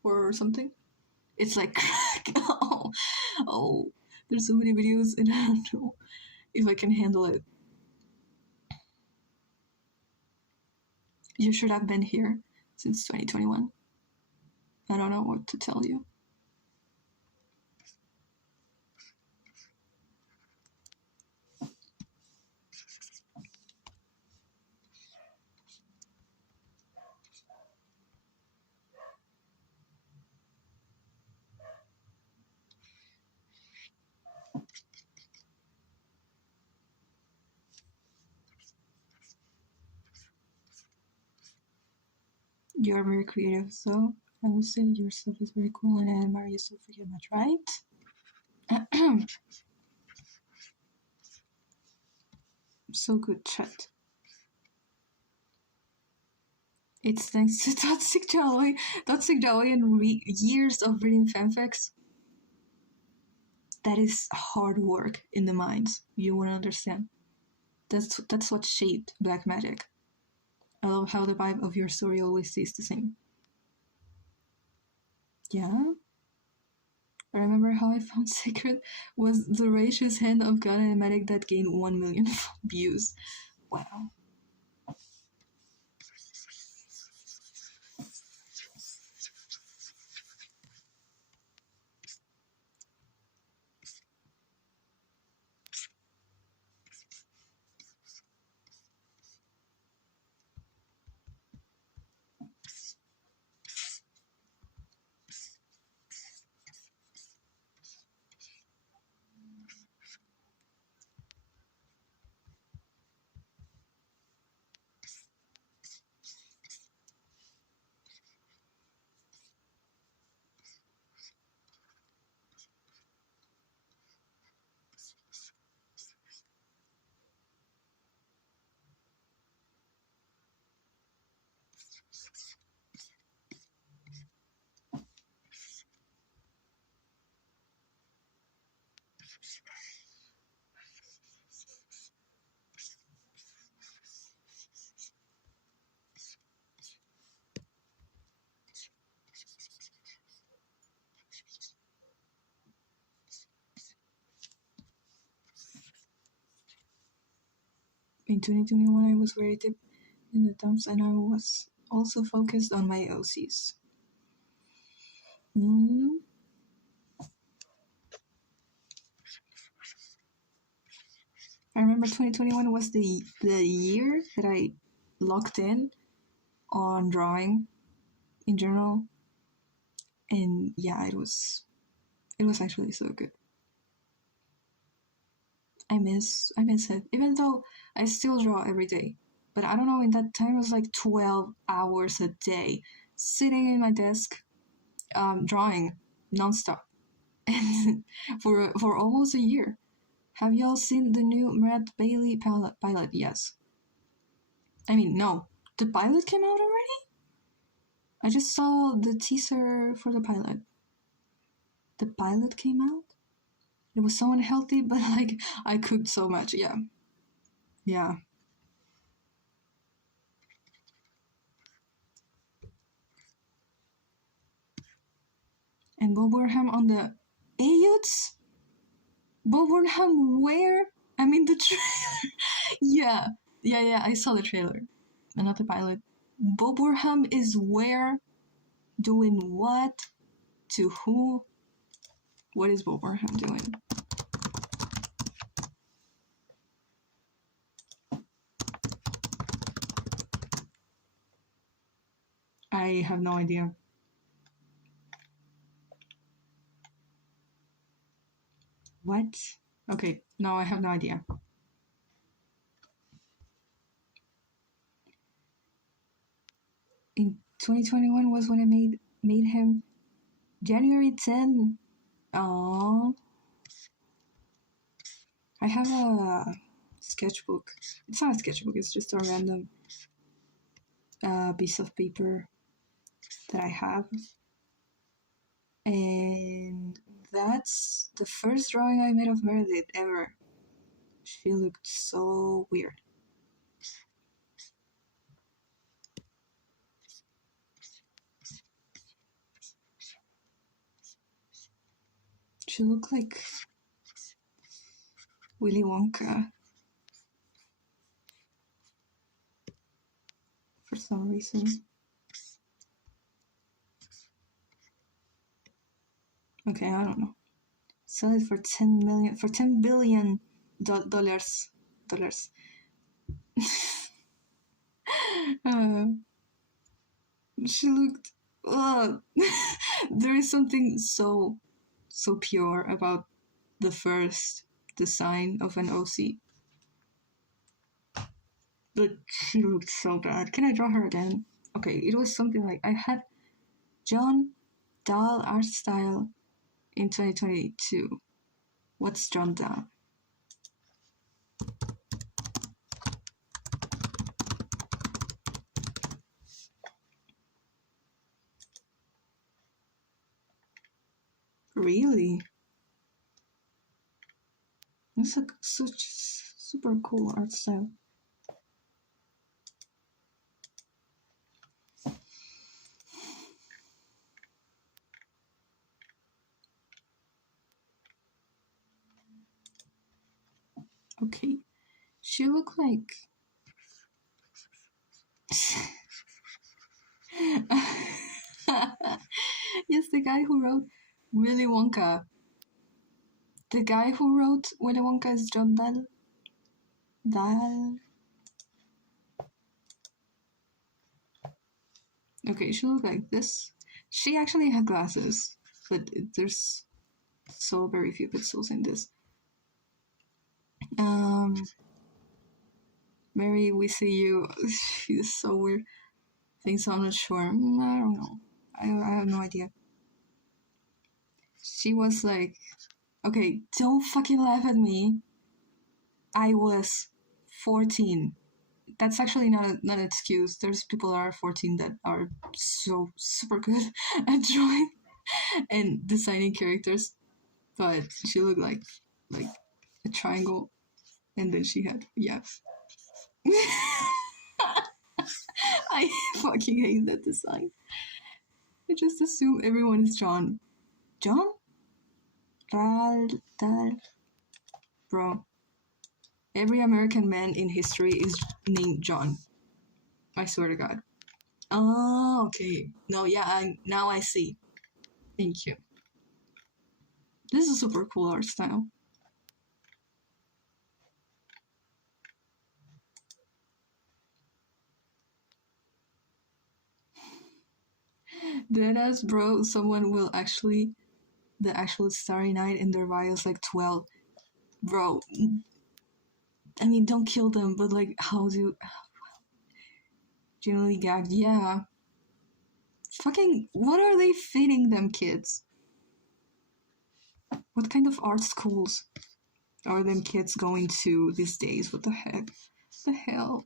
or something. It's like oh, there's so many videos and I don't know if I can handle it. You should have been here since 2021. I don't know what to tell you. You're very creative, so I will say your stuff is very cool and I admire you so freaking much, right? So good, chat. It's thanks to Toxic Joey. Toxic Joey and years of reading fanfics. That is hard work in the minds. You won't understand. That's what shaped black magic. I love how the vibe of your story always stays the same. Yeah? I remember how I found Sacred was the Righteous Hand of God animatic that gained 1 million views. Wow. In 2021, I was very deep in the dumps and I was also focused on my OCs. I remember 2021 was the year that I locked in on drawing in general, and yeah, it was actually so good. I miss it, even though I still draw every day. But I don't know, in that time it was like 12 hours a day, sitting in my desk, drawing nonstop, and for almost a year. Have y'all seen the new Matt Bailey pilot? Yes. I mean, no. The pilot came out already? I just saw the teaser for the pilot. The pilot came out? It was so unhealthy, but like, I cooked so much, yeah. Yeah. And Bob Burnham on the Ayuts? Bob Burnham where? I mean the trailer. Yeah, I saw the trailer. And not the pilot. Bob Burnham is where? Doing what? To who? What is Bob Burnham doing? I have no idea. What? Okay, no, I have no idea. In 2021 was when I made him January 10. Oh, I have a sketchbook. It's not a sketchbook, it's just a random piece of paper that I have. And that's the first drawing I made of Meredith ever. She looked so weird. She looked like Willy Wonka for some reason. Okay, I don't know. Sell it for 10 billion dollars. She looked. There is something so pure about the first design of an OC. But she looked so bad. Can I draw her again? Okay, it was something like I had John Dahl art style in 2022. What's John Dahl? Really? It's like such super cool art style. Okay, she looked like. Yes, the guy who wrote Willy Wonka. The guy who wrote Willy Wonka is John Dahl. Dahl. Okay, she looked like this. She actually had glasses, but there's so very few pixels in this. Mary, we see you. She's so weird. Think so, I'm not sure. I don't know. I have no idea. She was like, okay, don't fucking laugh at me. I was 14. That's actually not an excuse. There's people that are 14 that are so super good at drawing and designing characters. But she looked like a triangle, and then she had I fucking hate that design. I just assume everyone is John. John? Dal. Bro. Every American man in history is named John. I swear to God. Oh, okay. No, yeah, now I see. Thank you. This is super cool art style. Deadass, bro, someone will actually. The actual Starry Night in their bio is like 12. Bro. I mean, don't kill them, but like, how do. Generally gagged, yeah. Fucking. What are they feeding them kids? What kind of art schools are them kids going to these days? What the heck? What the hell?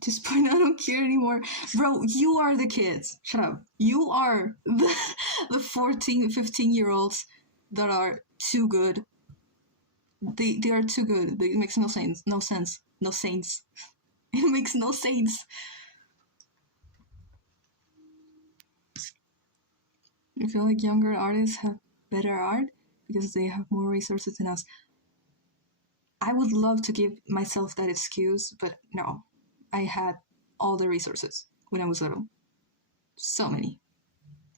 Just point, I don't care anymore. Bro, you are the kids. Shut up. You are the 14, 15-year-olds that are too good. They are too good. It makes no sense. No sense. No sense. It makes no sense. I feel like younger artists have better art because they have more resources than us. I would love to give myself that excuse, but no. I had all the resources when I was little. So many.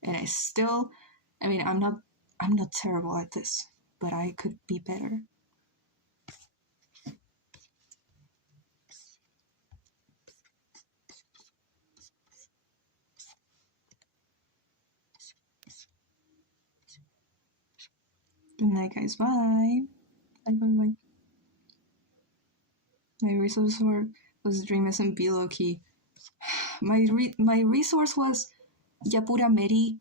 And I still, I mean, I'm not terrible at this, but I could be better. Good night, guys. Bye. Bye, bye, bye. My resource was Dream SMP low key. My resource was Yapura Meri.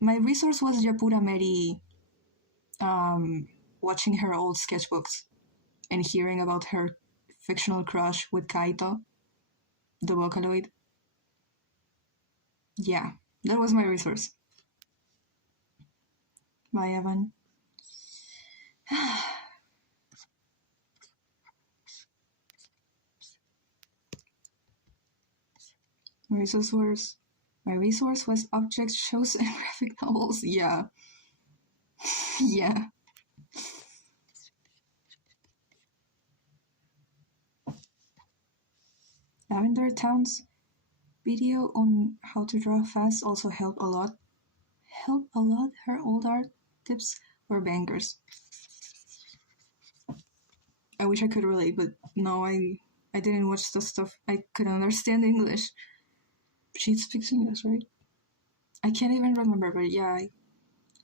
My resource was Yapura Meri. Watching her old sketchbooks and hearing about her fictional crush with Kaito, the Vocaloid. Yeah, that was my resource. Bye, Evan. My resource was objects, shows, and graphic novels. Yeah. Yeah. Lavender Town's video on how to draw fast also helped a lot. Her old art tips were bangers. I wish I could relate, but no, I didn't watch the stuff. I couldn't understand English. She speaks English, right? I can't even remember, but yeah,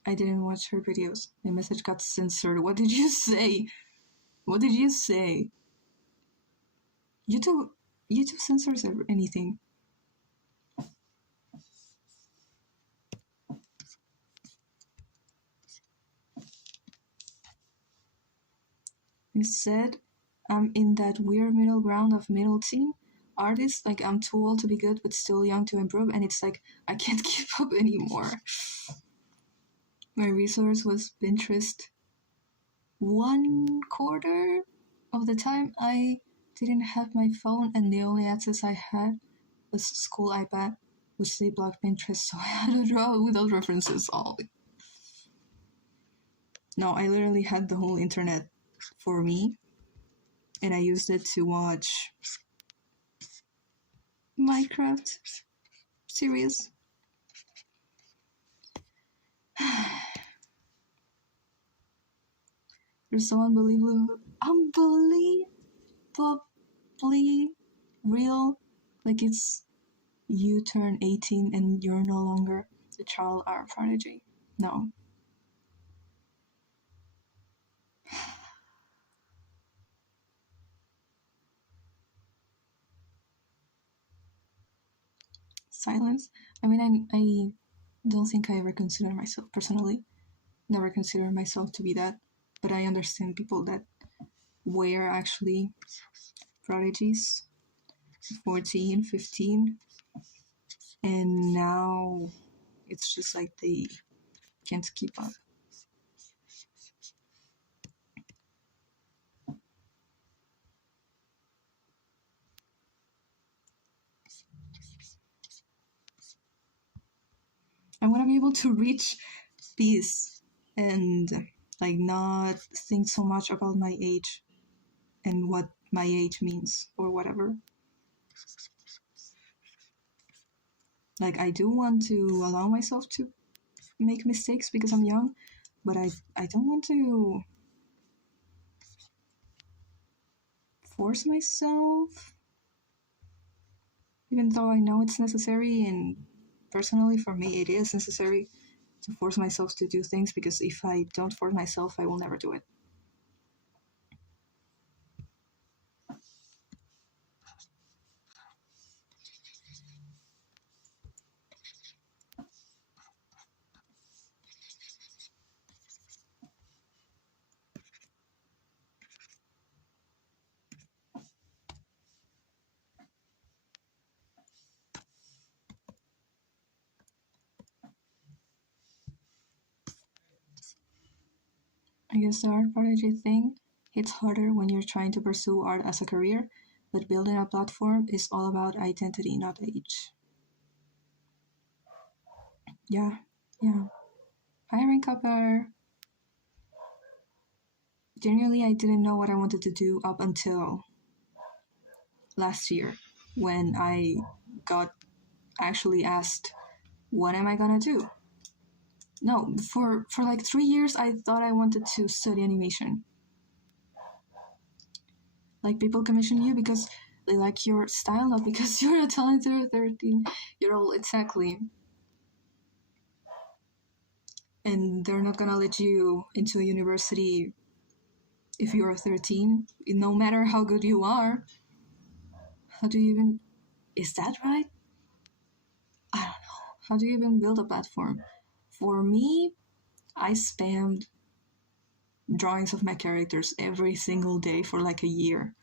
I didn't watch her videos. My message got censored. What did you say? What did you say? YouTube censors anything. Instead, I'm in that weird middle ground of middle teen artist. Like, I'm too old to be good, but still young to improve, and it's like I can't keep up anymore. My resource was Pinterest. 1/4 of the time I didn't have my phone, and the only access I had was school iPad, which they blocked Pinterest, so I had to draw without references all. No, I literally had the whole internet for me, and I used it to watch Minecraft series. They're so unbelievably real. Like, it's you turn 18 and you're no longer a child art prodigy. No. Silence. I mean, I don't think I ever consider myself, personally, never consider myself to be that, but I understand people that were actually prodigies, 14, 15, and now it's just like they can't keep up. I want to be able to reach peace and like not think so much about my age and what my age means or whatever. Like, I do want to allow myself to make mistakes because I'm young, but I don't want to force myself, even though I know it's necessary, and personally for me it is necessary to force myself to do things, because if I don't force myself, I will never do it. I guess the art prodigy thing hits harder when you're trying to pursue art as a career, but building a platform is all about identity, not age. Yeah, yeah. Hiring Copper. Genuinely, I didn't know what I wanted to do up until last year when I got actually asked, what am I gonna do? No, for like 3 years, I thought I wanted to study animation. Like, people commission you because they like your style, not because you're a talented 13-year-old. Exactly. And they're not gonna let you into a university if you're 13, no matter how good you are. How do you even. Is that right? I don't know. How do you even build a platform? For me, I spammed drawings of my characters every single day for like a year.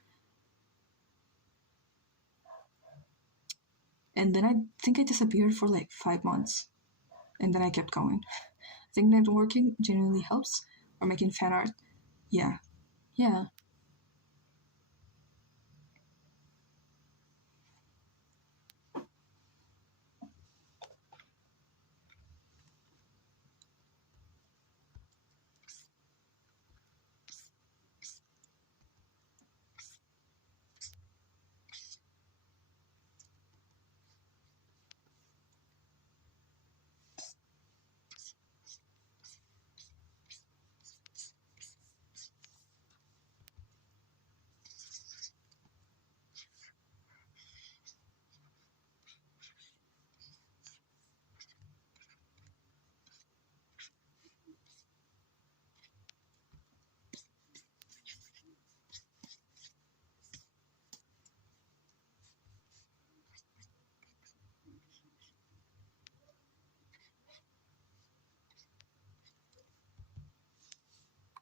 And then I think I disappeared for like 5 months. And then I kept going. I think networking genuinely helps, or making fan art. Yeah. Yeah.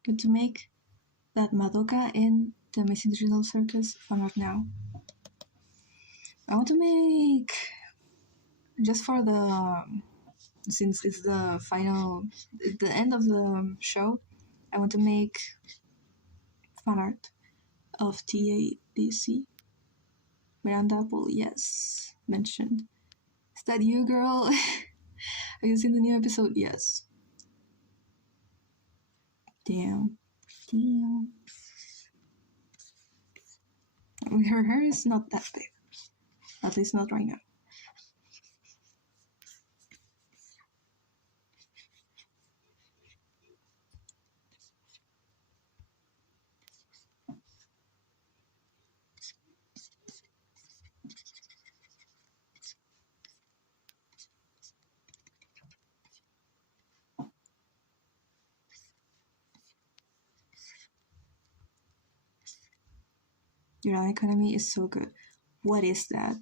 Good to make that Madoka in the Missing Digital Circus fan art now. I want to make, just for the, since it's the end of the show, I want to make fan art of TADC. Miranda Apple, yes, mentioned. Is that you, girl? Have you seen the new episode? Yes. Damn. Her hair is not that big. At least not right now. Your line economy is so good. What is that?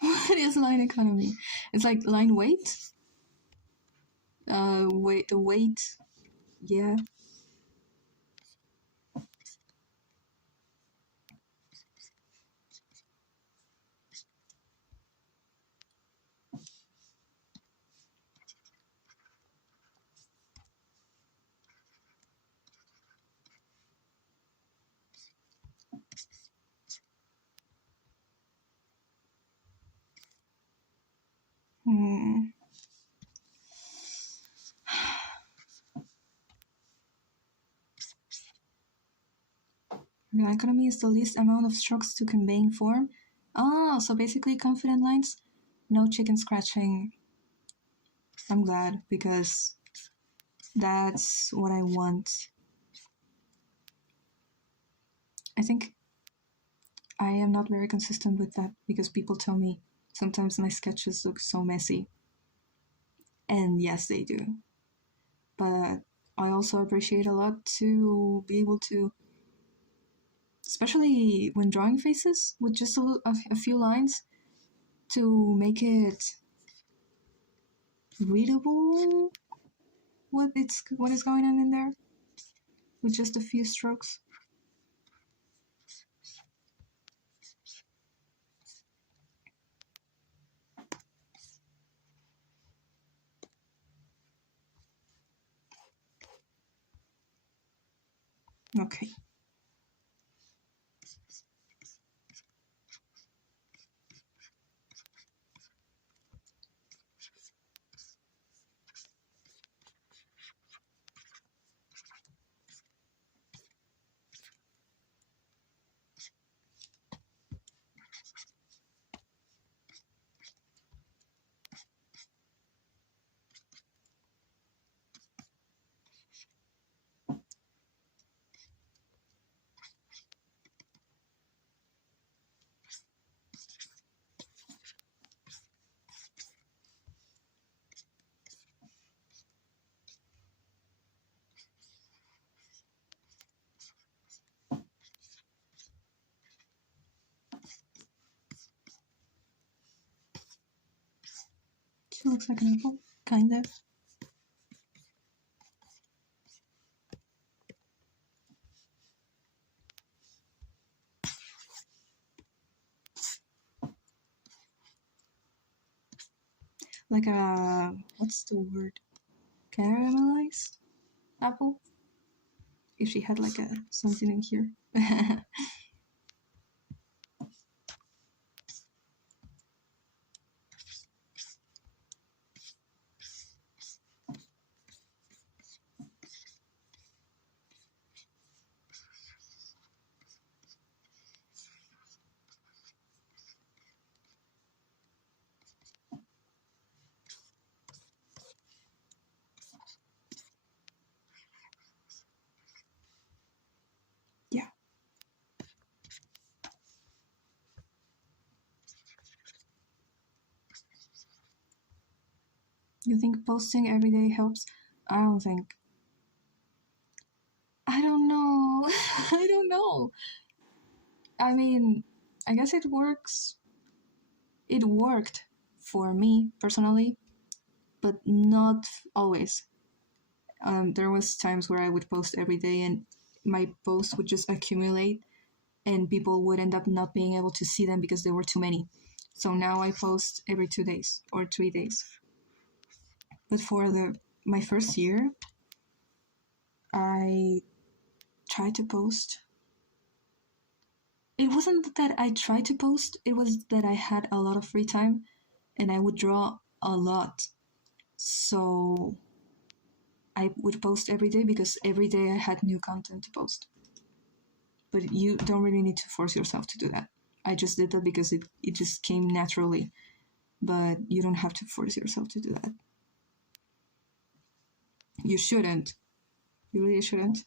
What is line economy? It's like line weight? The weight. Yeah. Hmm. Your economy is the least amount of strokes to conveying form. Oh, so basically confident lines? No chicken scratching. I'm glad, because that's what I want. I think I am not very consistent with that, because people tell me sometimes my sketches look so messy. And yes, they do. But I also appreciate a lot to be able to, especially when drawing faces, with just a few lines, to make it readable what is going on in there with just a few strokes. Okay. She looks like an apple, kind of. Like a, what's the word? Caramelized apple? If she had like a something in here. Yeah. You think posting every day helps? I don't think. I don't know. I don't know. I mean, I guess it works. It worked for me personally, but not always. There was times where I would post every day and my posts would just accumulate and people would end up not being able to see them because there were too many. So now I post every 2 days or 3 days. But for my first year, I tried to post. It wasn't that I tried to post, it was that I had a lot of free time and I would draw a lot. So I would post every day because every day I had new content to post. But you don't really need to force yourself to do that. I just did that because it just came naturally. But you don't have to force yourself to do that. You shouldn't. You really shouldn't.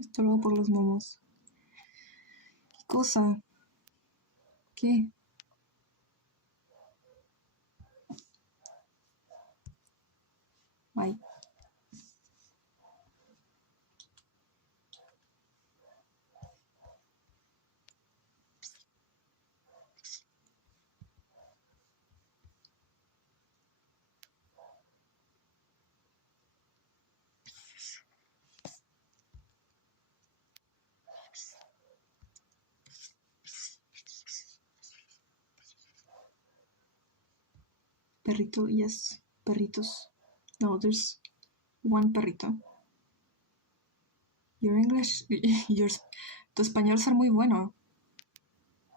Esto por los momos. ¿Qué cosa? ¿Qué? Bye. Perrito, yes. Perritos. No, there's one perrito. Your English, tu español es muy bueno.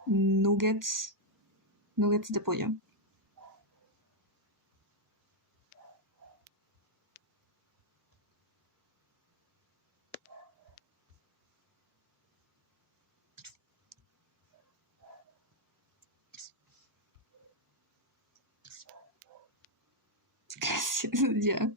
Nuggets. Nuggets de pollo. Ya.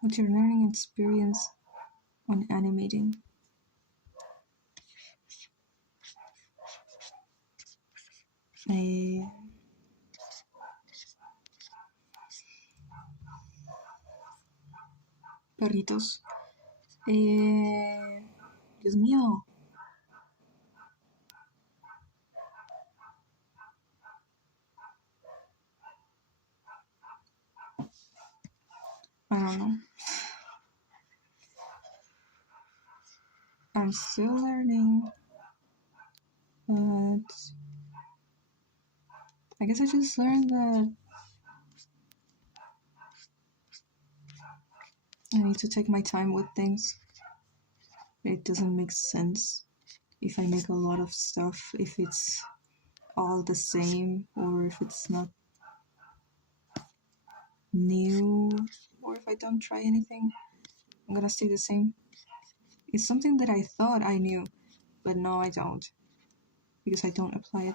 What's your learning experience on animating? Perritos. Dios mío. I don't know. I'm still learning. But I guess I just learned that I need to take my time with things. It doesn't make sense if I make a lot of stuff, if it's all the same, or if it's not new, or if I don't try anything. I'm gonna stay the same. It's something that I thought I knew, but no, I don't, because I don't apply it.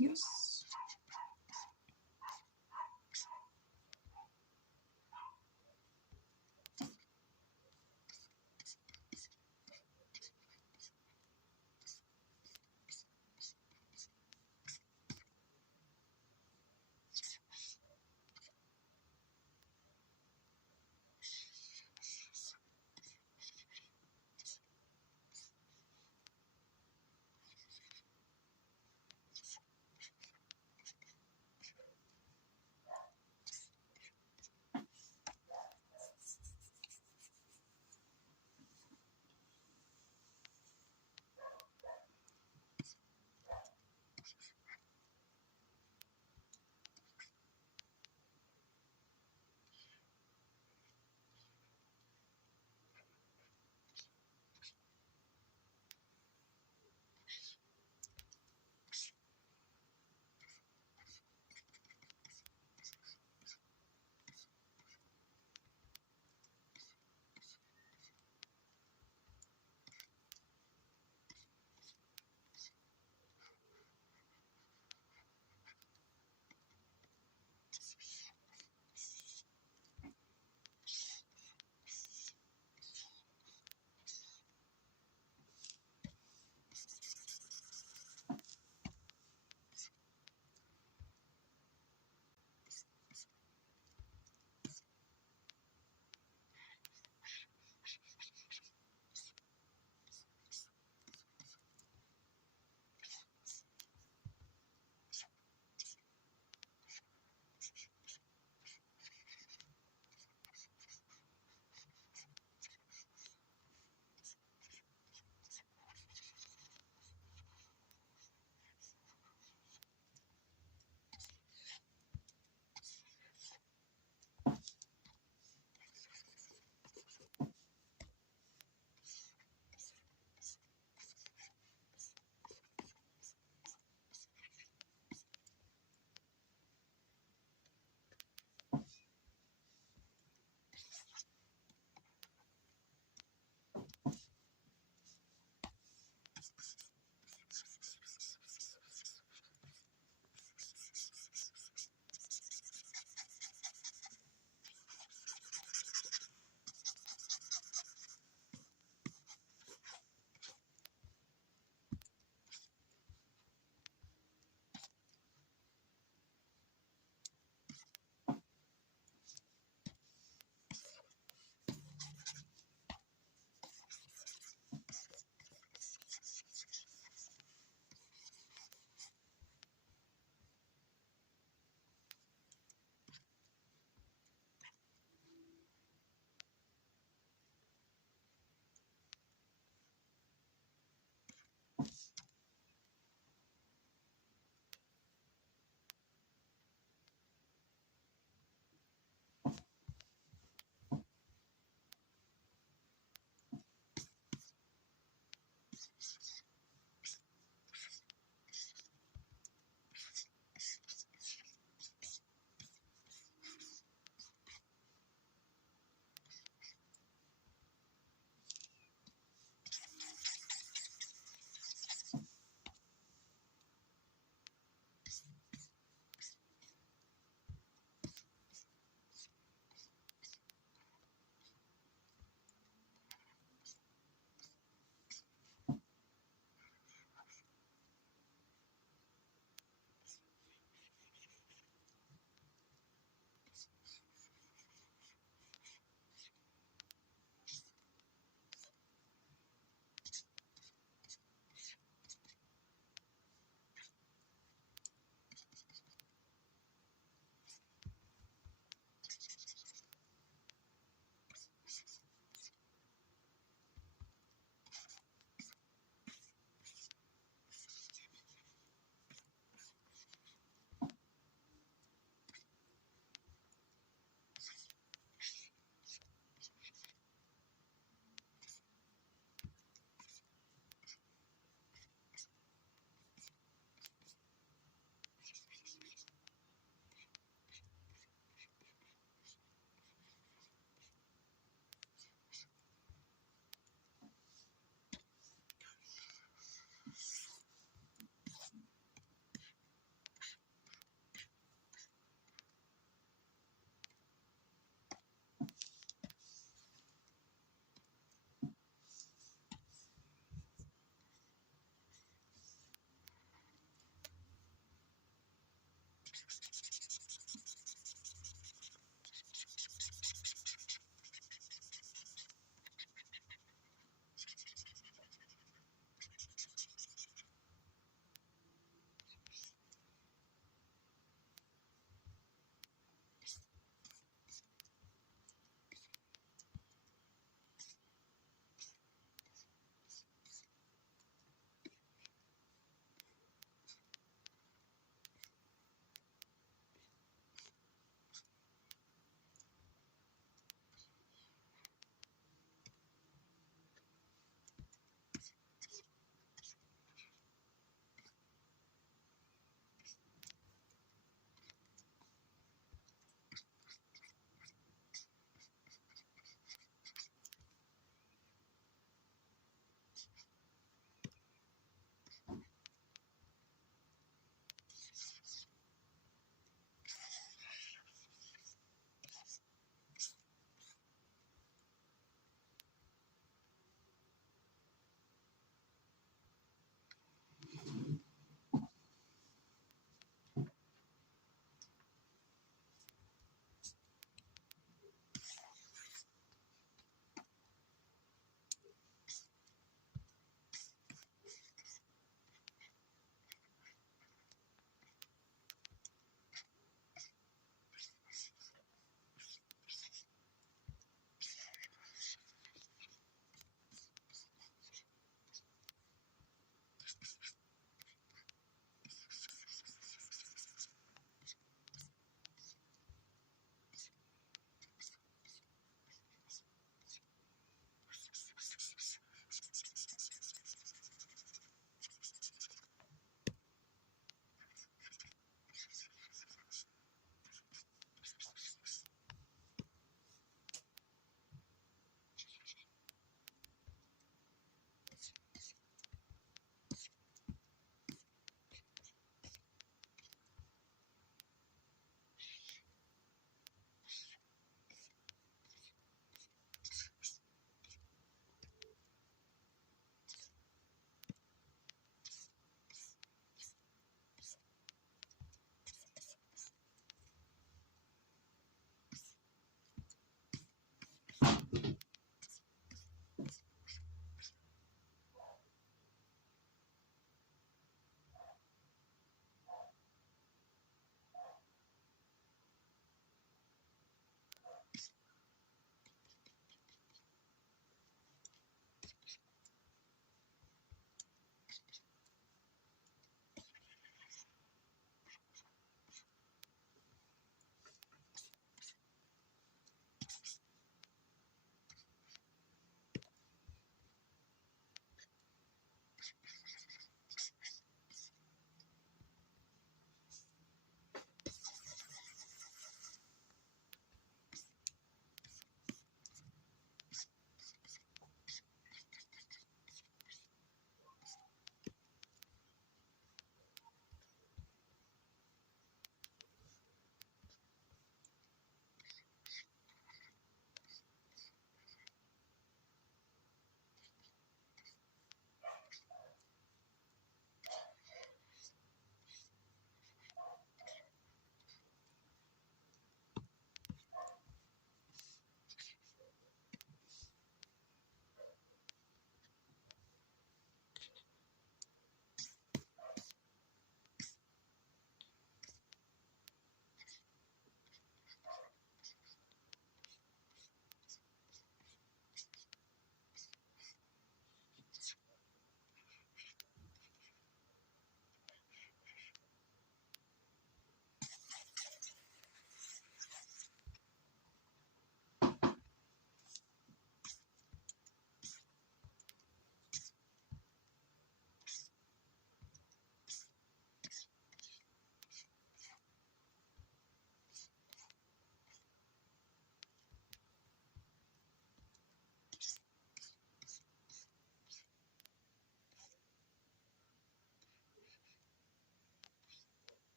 Yes.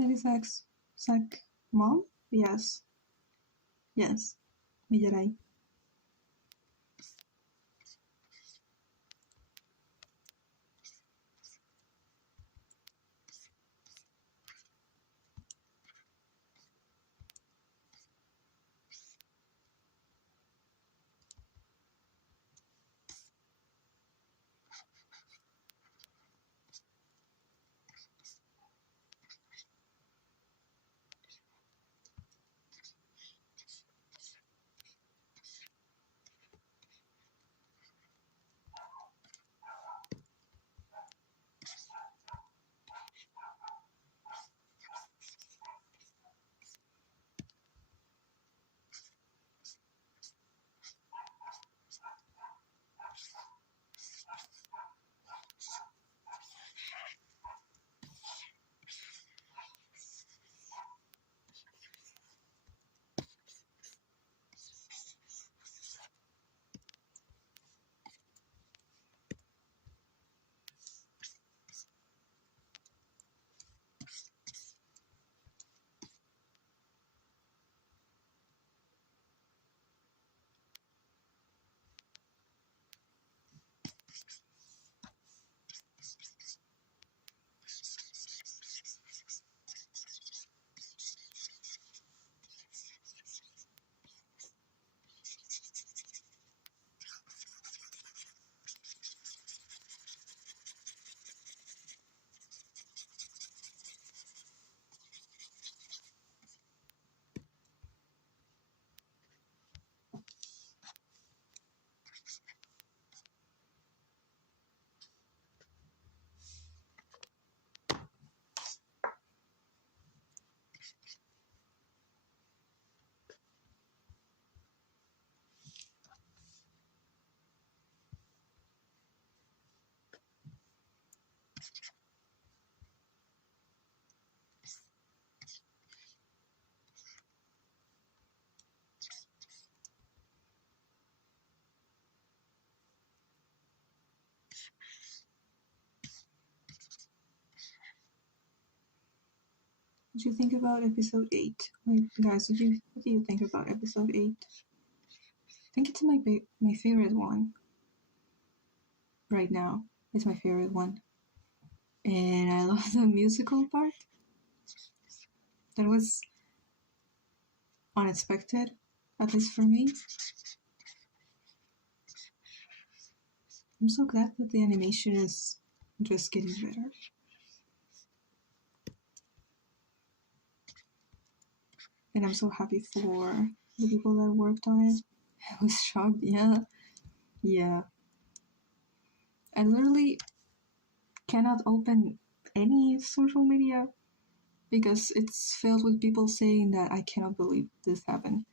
That is Zach mom? Yes. Yes. Miyarai. What do you think about episode 8? Wait, guys, what do you think about episode 8? I think it's my favorite one right now. It's my favorite one. And I love the musical part. That was unexpected, at least for me. I'm so glad that the animation is just getting better. And I'm so happy for the people that worked on it. I was shocked, yeah. Yeah. I literally cannot open any social media because it's filled with people saying that I cannot believe this happened.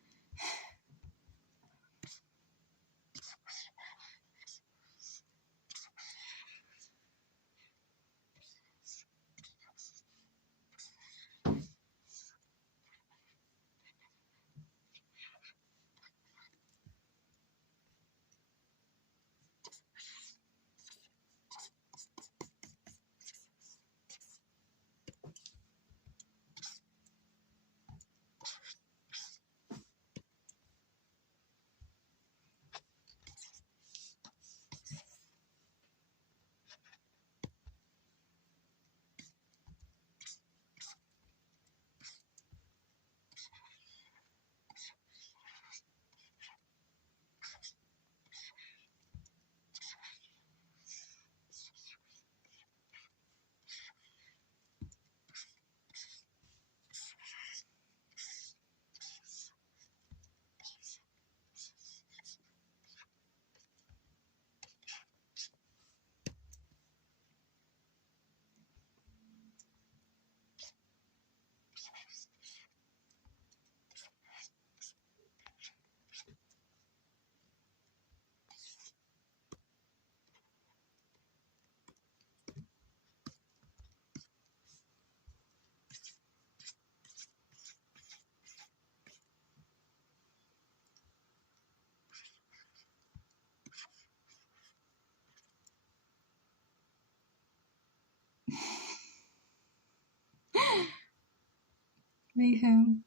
Mayhem.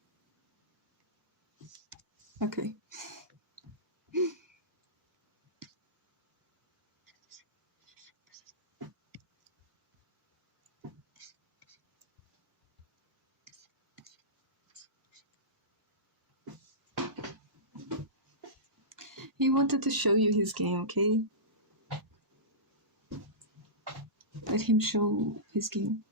Okay. He wanted to show you his game, okay? Let him show his game.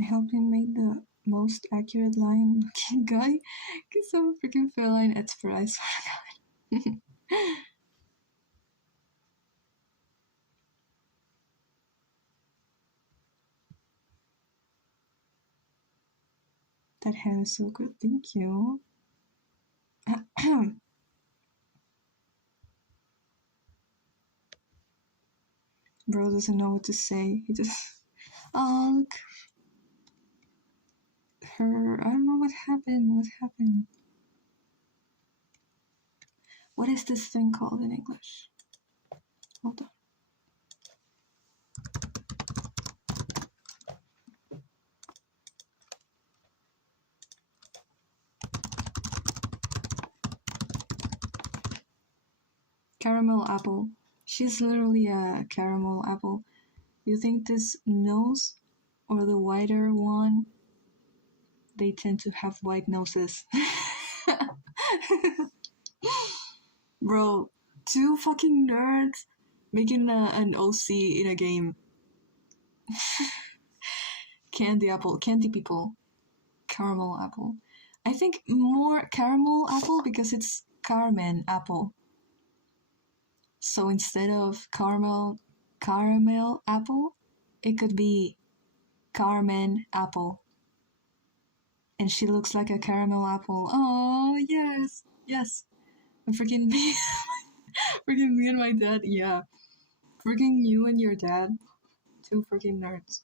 I helped him make the most accurate lion looking guy. Cause I'm a freaking feline expert, I swear to God. That hair is so good, thank you. Bro doesn't know what to say. He just. Oh, look. Her. I don't know what happened. What happened? What is this thing called in English? Hold on. Caramel apple. She's literally a caramel apple. You think this nose or the whiter one? They tend to have white noses. Bro, two fucking nerds making an OC in a game. Candy apple, candy people. Caramel apple. I think more caramel apple because it's Carmen apple. So instead of caramel apple, it could be Carmen apple. And she looks like a caramel apple. Oh, yes. Yes. Freaking me. Freaking me and my dad. Yeah. Freaking you and your dad. Two freaking nerds.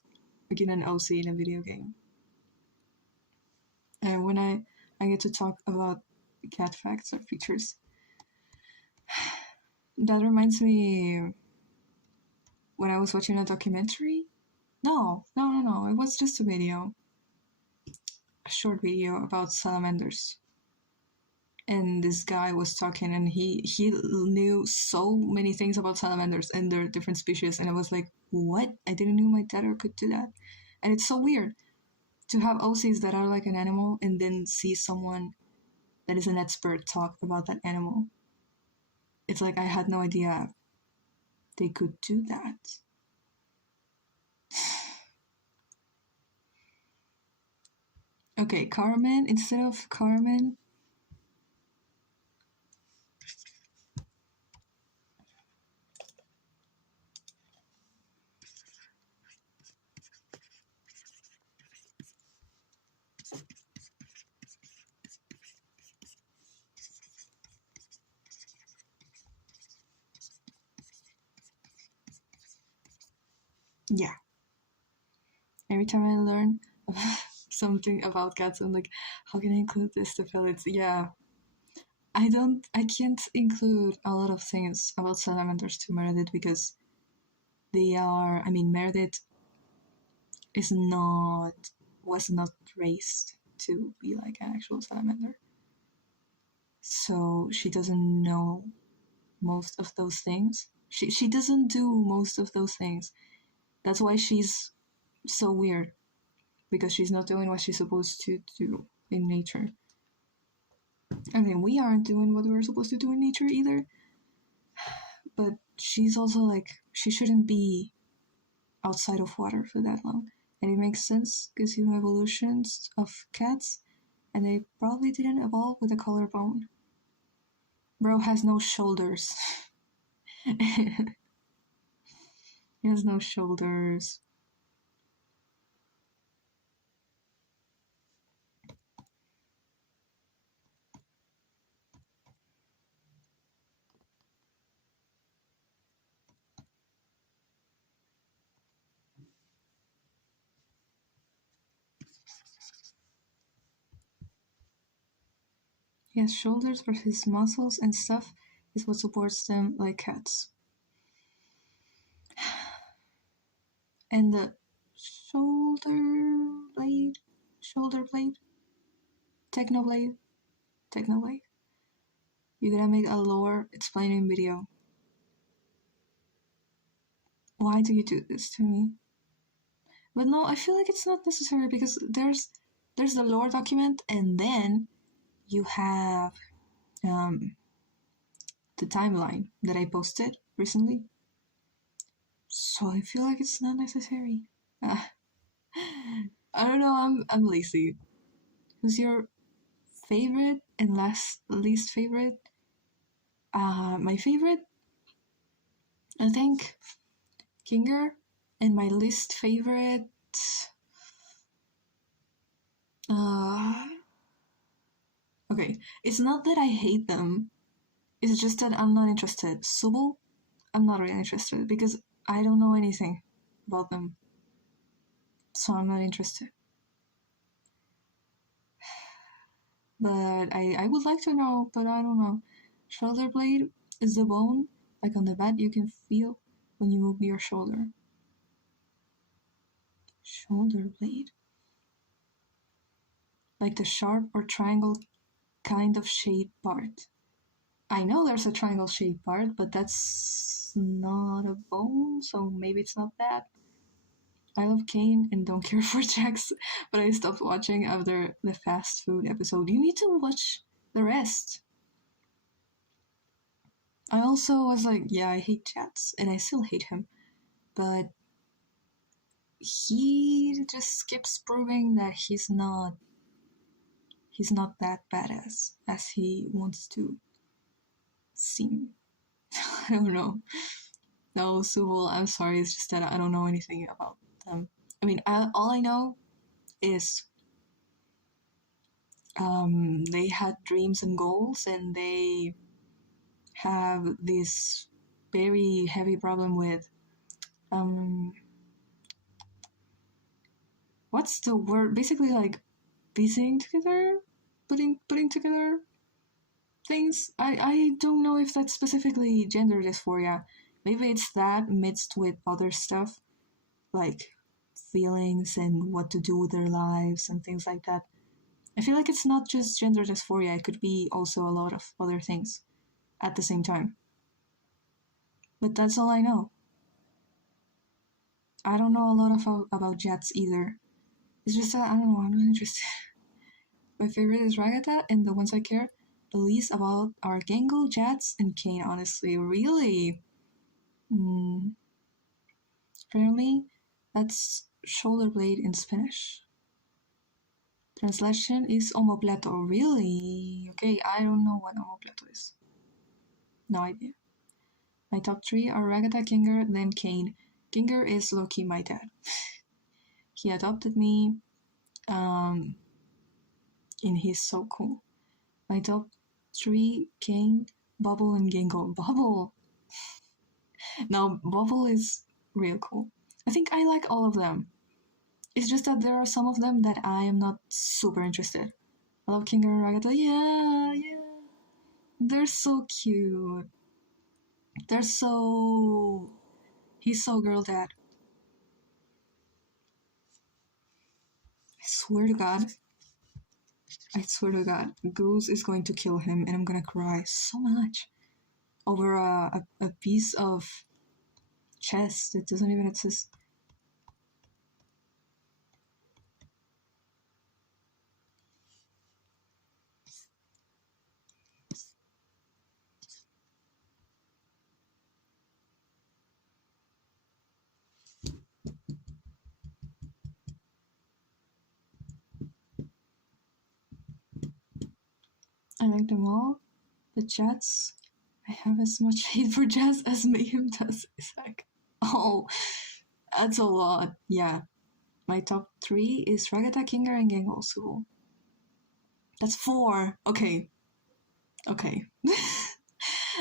Making an OC in a video game. And when I get to talk about cat facts or features, that reminds me when I was watching a documentary. No. It was just a video. A short video about salamanders. And this guy was talking and he knew so many things about salamanders and their different species, and I was like, what? I didn't know my dad could do that. And it's so weird to have OCs that are like an animal and then see someone that is an expert talk about that animal. It's like I had no idea they could do that. Okay, Carmen, instead of Carmen. Yeah. Every time I learn something about cats, I'm like, how can I include this to pellets? Yeah. I can't include a lot of things about salamanders to Meredith because Meredith was not raised to be like an actual salamander. So she doesn't know most of those things. She doesn't do most of those things. That's why she's so weird, because she's not doing what she's supposed to do in nature. I mean, we aren't doing what we're supposed to do in nature either. But she's also like, she shouldn't be outside of water for that long. And it makes sense because, evolutions of cats, and they probably didn't evolve with a collarbone. Bro has no shoulders. He has no shoulders. He has shoulders, but his muscles and stuff is what supports them like cats. And the shoulder blade, technoblade. You gotta make a lore explaining video. Why do you do this to me? But no, I feel like it's not necessary because there's the lore document, and then you have the timeline that I posted recently. So I feel like it's not necessary. I don't know. I'm lazy. Who's your favorite and least favorite? My favorite, I think, Kinger, and my least favorite. Okay, it's not that I hate them. It's just that I'm not interested. Subul, I'm not really interested because I don't know anything about them. So I'm not interested. But I would like to know, but I don't know. Shoulder blade is the bone, like on the back, you can feel when you move your shoulder. Shoulder blade. Like the sharp or triangle kind of shaped part. I know there's a triangle shaped part, but that's not a bone, so maybe it's not that. I love Kane and don't care for Jax, but I stopped watching after the fast food episode. You need to watch the rest. I also was like, yeah, I hate Jax, and I still hate him, but he just keeps proving that he's not that badass as he wants to seem. I don't know. No, Subul, I'm sorry, it's just that I don't know anything about them. I mean, all I know is they had dreams and goals, and they have this very heavy problem with what's the word? Basically, like piecing together, putting together things. I don't know if that's specifically gender dysphoria. Maybe it's that mixed with other stuff, like feelings and what to do with their lives and things like that. I feel like it's not just gender dysphoria, it could be also a lot of other things at the same time. But that's all I know. I don't know a lot about Jets either. It's just that, I don't know, I'm not interested. My favorite is Ragata, and the ones I care the least about are Gengo, Jets, and Kane, honestly. Really? Apparently, that's shoulder blade in Spanish. Translation is omoplato. Really? Okay, I don't know what omoplato is. No idea. My top 3 are Ragata, Kinger, then Kane. Kinger is low-key my dad. He adopted me, and he's so cool. My top 3, Kane, Bubble, and Gengo. Bubble! No, Bubble is real cool. I think I like all of them. It's just that there are some of them that I am not super interested. I love Kinger and Ragata. Yeah. They're so cute. He's so girl dad. I swear to God, Goose is going to kill him and I'm gonna cry so much over a piece of chess that doesn't even exist. I like them all, but Jets, I have as much hate for Jets as Mayhem does. It's like, oh, that's a lot. Yeah. My top 3 is Ragata, Kinger, and Gengo Subo. That's 4. Okay.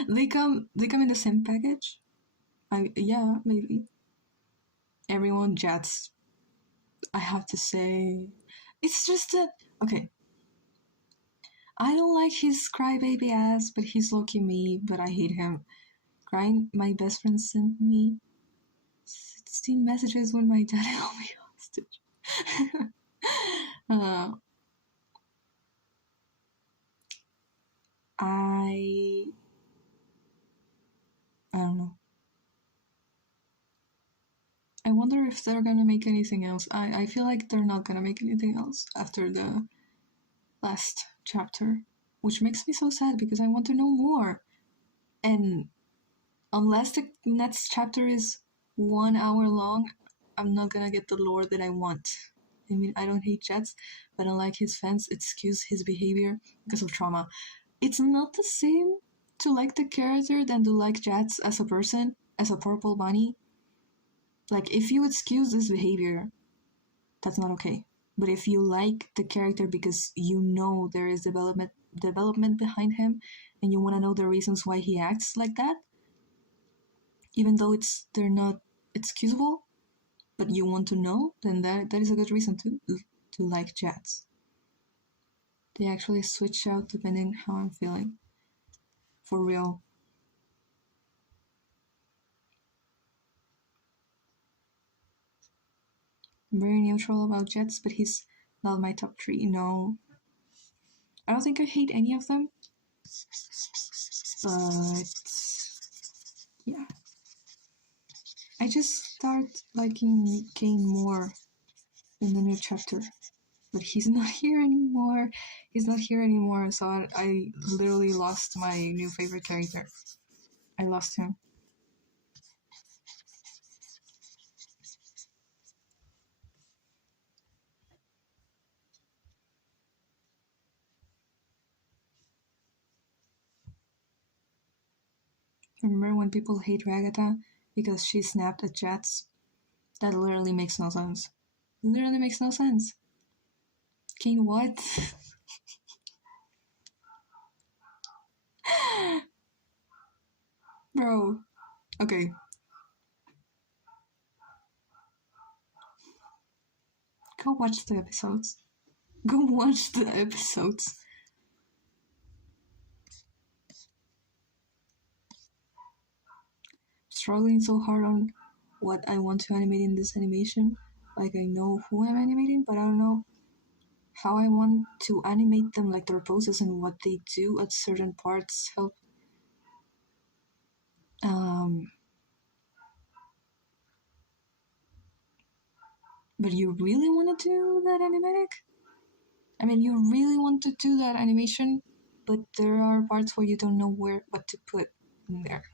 they come in the same package. Yeah, maybe. Everyone Jets. I have to say, it's just that okay. I don't like his crybaby ass, but he's lucky me, but I hate him. Crying, my best friend sent me 16 messages when my dad held me hostage. uh, I don't know. I wonder if they're gonna make anything else. I feel like they're not gonna make anything else after the last chapter, which makes me so sad because I want to know more. And unless the next chapter is 1 hour long, I'm not gonna get the lore that I want. I mean, I don't hate Jets, but unlike his fans, excuse his behavior because of trauma. It's not the same to like the character than to like Jets as a person, as a purple bunny. Like, if you excuse this behavior, that's not okay. But if you like the character because you know there is development behind him and you want to know the reasons why he acts like that, even though they're not excusable, but you want to know, then that is a good reason to like Jets. They actually switch out depending how I'm feeling. For real. I'm very neutral about Jets, but he's not my top 3. No. I don't think I hate any of them. But yeah. I just start liking Kane more in the new chapter. But he's not here anymore. So I literally lost my new favorite character. I lost him. Remember when people hate Ragata because she snapped at Jets? That literally makes no sense. Literally makes no sense. Kane, what? Bro. Okay. Go watch the episodes. Go watch the episodes. Struggling so hard on what I want to animate in this animation. Like, I know who I'm animating, but I don't know how I want to animate them, like their poses and what they do at certain parts help. But you really want to do that animatic? I mean, you really want to do that animation, but there are parts where you don't know what to put in there.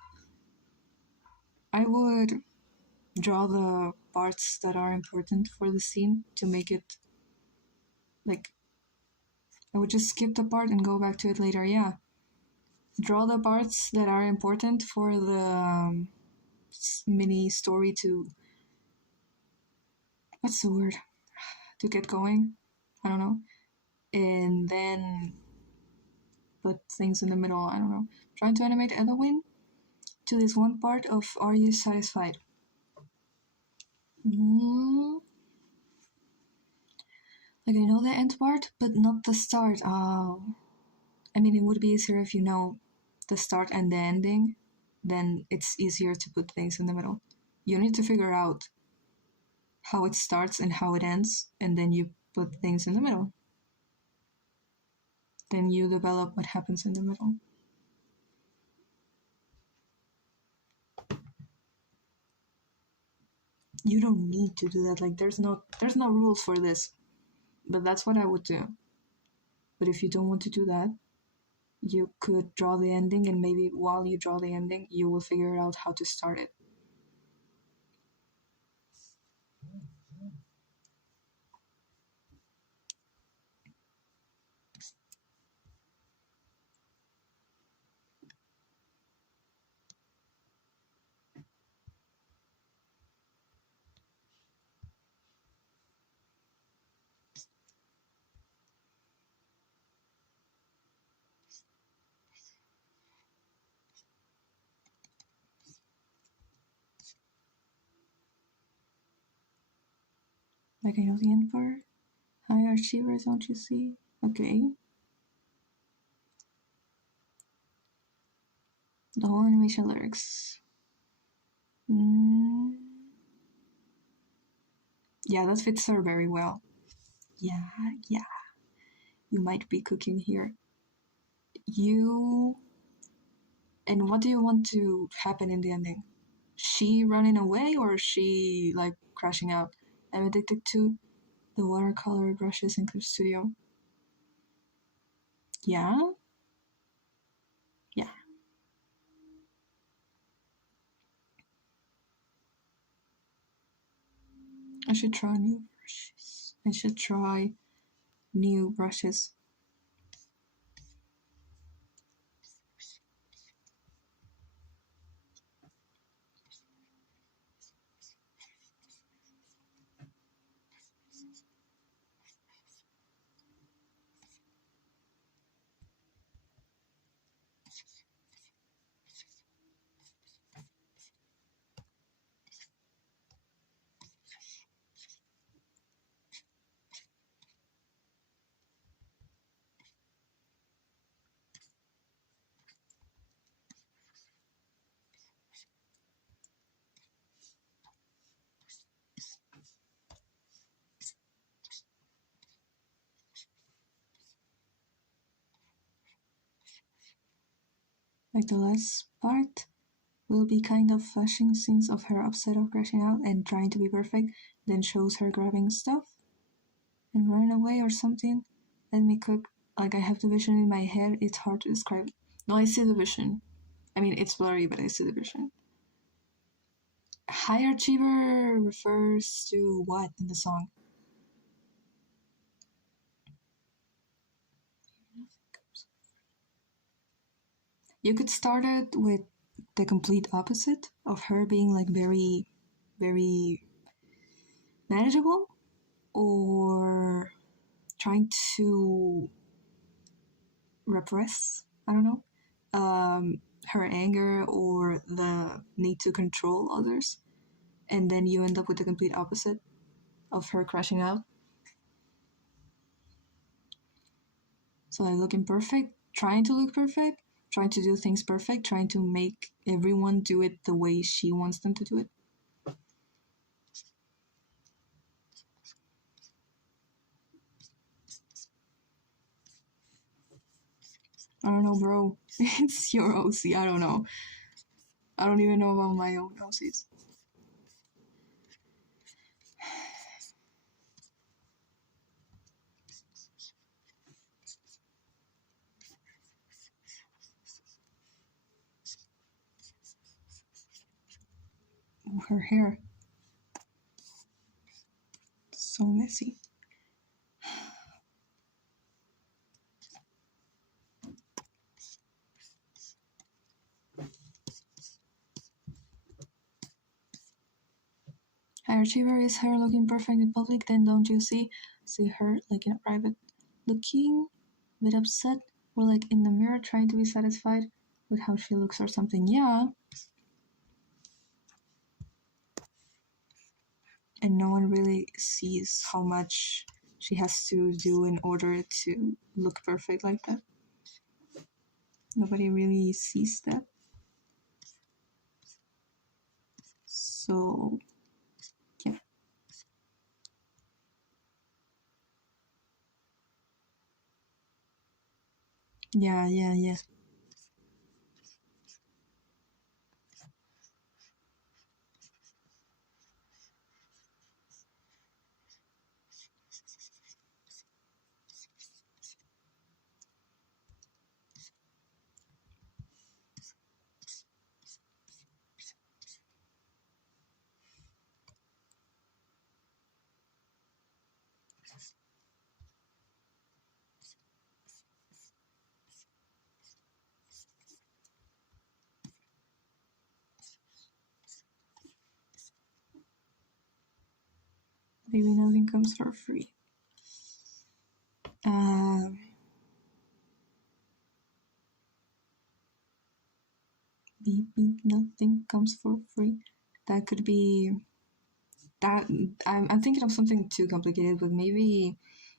I would draw the parts that are important for the scene to make it like I would just skip the part and go back to it later. Yeah, draw the parts that are important for the mini story to what's the word to get going. I don't know, and then put things in the middle. I don't know. Trying to animate Edwin to this one part of Are You Satisfied? Like, I know the end part, but not the start. Oh. I mean, it would be easier if you know the start and the ending, then it's easier to put things in the middle. You need to figure out how it starts and how it ends, and then you put things in the middle. Then you develop what happens in the middle. You don't need to do that. Like, there's no rules for this. But that's what I would do. But if you don't want to do that, you could draw the ending, and maybe while you draw the ending, you will figure out how to start it. Like, I know the end part. Hi, Archivers, don't you see? Okay. The whole animation lyrics. Yeah, that fits her very well. Yeah. You might be cooking here. And what do you want to happen in the ending? She running away or she like crashing out? I'm addicted to the watercolor brushes in Clip Studio. Yeah? Yeah. I should try new brushes. Like the last part will be kind of flashing scenes of her upset of crashing out and trying to be perfect, then shows her grabbing stuff and running away or something. Let me cook. Like I have the vision in my head, it's hard to describe. No, I see the vision. I mean, it's blurry, but I see the vision. High achiever refers to what in the song? You could start it with the complete opposite of her being like very, very manageable or trying to repress, I don't know, her anger or the need to control others. And then you end up with the complete opposite of her crashing out. So like looking perfect, trying to look perfect, trying to do things perfect, trying to make everyone do it the way she wants them to do it. I don't know, bro. It's your OC. I don't know. I don't even know about my own OCs. Her hair. So messy. High achiever is her looking perfect in public, then don't you see her like in a private looking a bit upset or like in the mirror trying to be satisfied with how she looks or something. Yeah. And no one really sees how much she has to do in order to look perfect like that. Nobody really sees that. So, yeah. Yeah. Maybe nothing comes for free. Maybe nothing comes for free. That could be that. I'm thinking of something too complicated, but maybe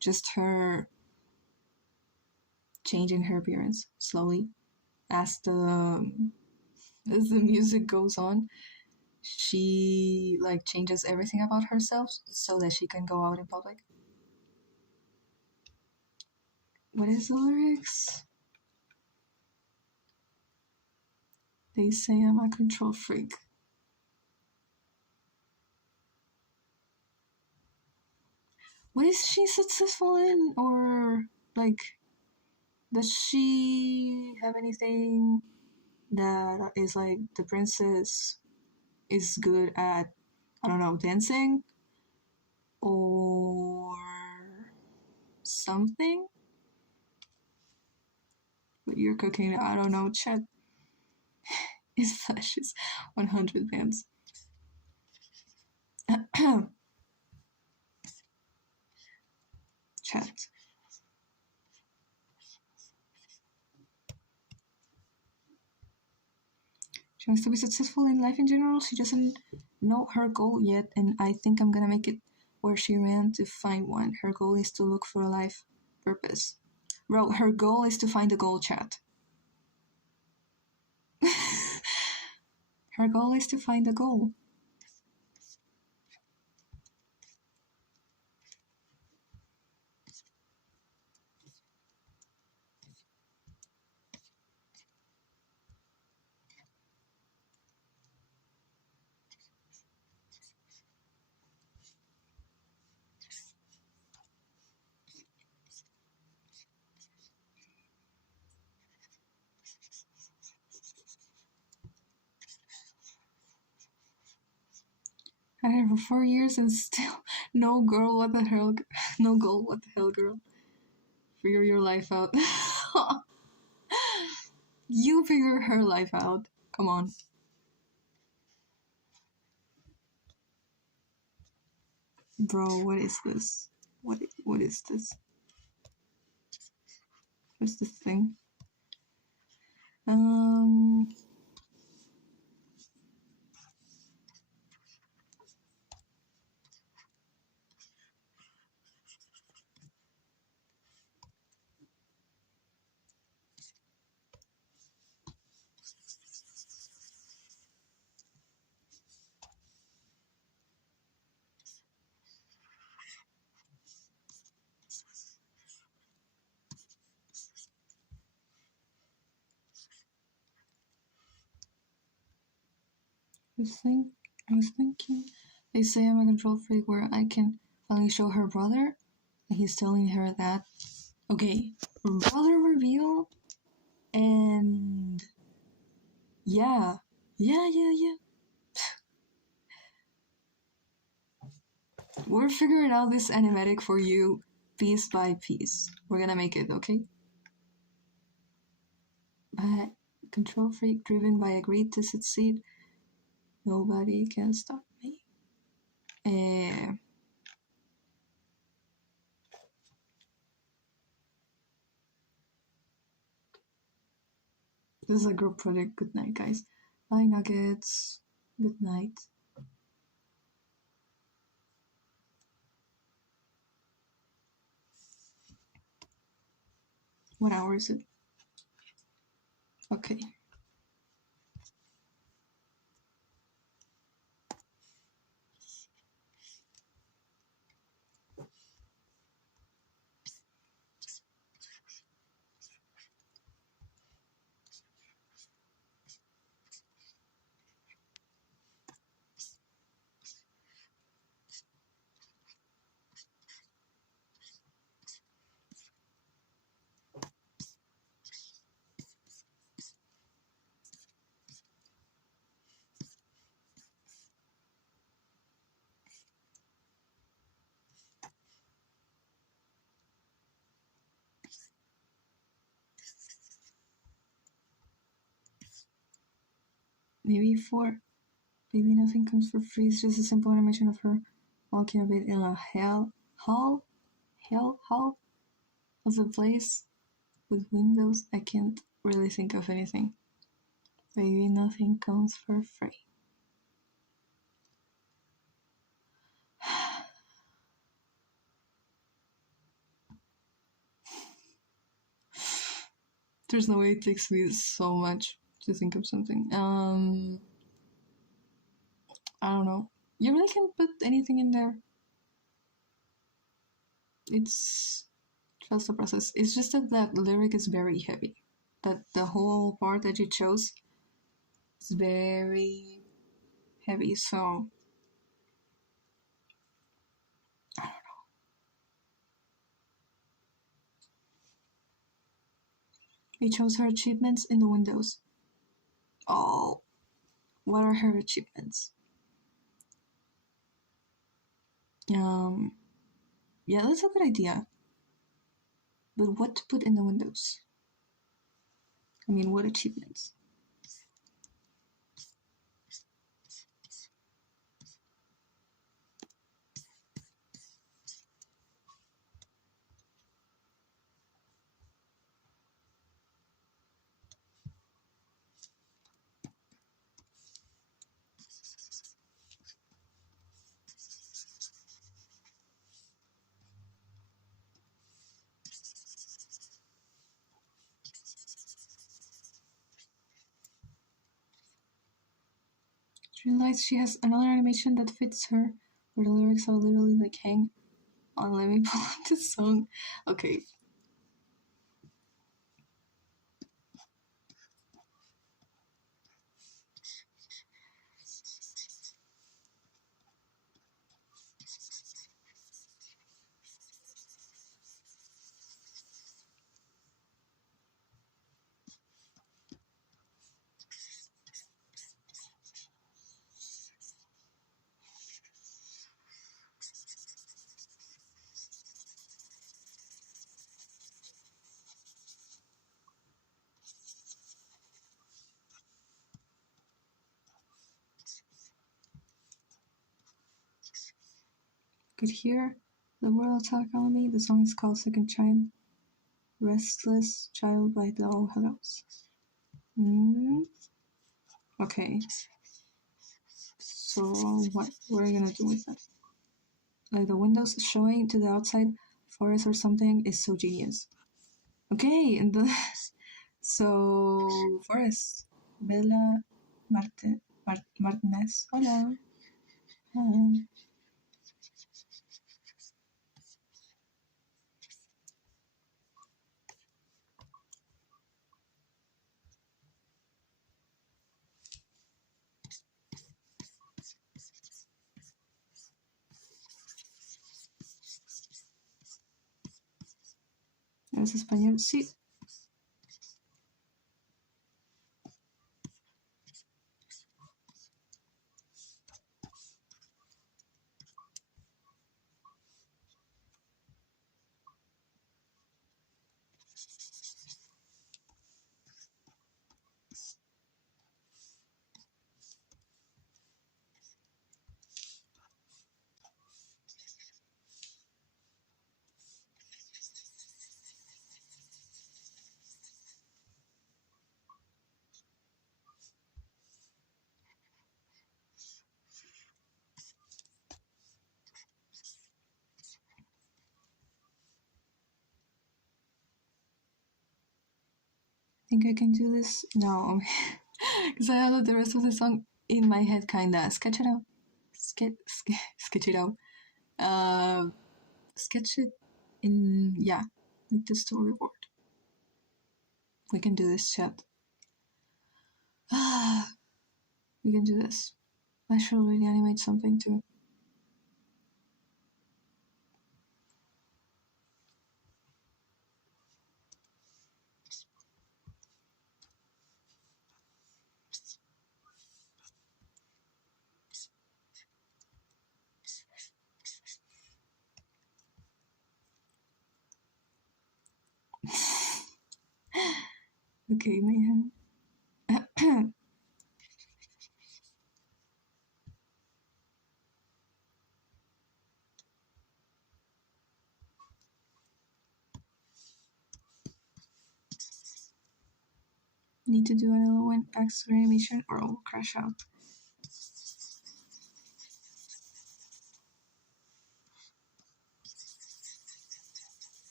just her changing her appearance slowly as the as the music goes on, she like changes everything about herself so that she can go out in public. What is the lyrics? They say I'm a control freak. What is she successful in? Or, like, does she have anything that is like the princess is good at, I don't know, dancing? Or something? But you're cooking, I don't know, chat. It flashes 100 bands. Chat. She wants to be successful in life in general. She doesn't know her goal yet, and I think I'm gonna make it where she ran to find one. Her goal is to look for a life purpose. Bro, her goal is to find a goal, chat. Her goal is to find a goal. I had her for 4 years and still no girl, what the hell? No goal, what the hell, girl? Figure your life out. You figure her life out. Come on. Bro, what is this? What is this? What's this thing? I was thinking, they say I'm a control freak where I can finally show her brother. And he's telling her that. Okay, brother reveal, and yeah. We're figuring out this animatic for you piece by piece. We're gonna make it, okay? Control freak driven by a greed to succeed. Nobody can stop me. This is a group project. Good night, guys. Bye, Nuggets. Good night. What hour is it? Okay. Maybe 4. Maybe nothing comes for free. It's just a simple animation of her walking a bit in a hell of a place with windows. I can't really think of anything. Maybe nothing comes for free. There's no way it takes me so much to think of something. I don't know. You really can put anything in there. It's trust the process. It's just that that lyric is very heavy. That the whole part that you chose is very heavy. So I don't know. We chose her achievements in the windows. Oh, what are her achievements? Yeah, that's a good idea. But what to put in the windows? I mean, what achievements? She realized she has another animation that fits her, where the lyrics are literally like hang on, let me pull up the song. Okay. Could hear the world attack on me. The song is called Second Child. Restless Child by the All Hellos. Okay. So what are you gonna do with that? Like the windows showing to the outside forest or something is so genius. Okay, and the so forest. Bella Martinez. Hola. Hi. ¿Es español? Sí. Think I can do this? No. Because I have the rest of the song in my head, kinda. Sketch it out. Sketch it out. Sketch it in, yeah, like the storyboard. We can do this, chat. We can do this. I should really animate something too. Okay, mayhem. Need to do an element backstory animation or I'll crash out.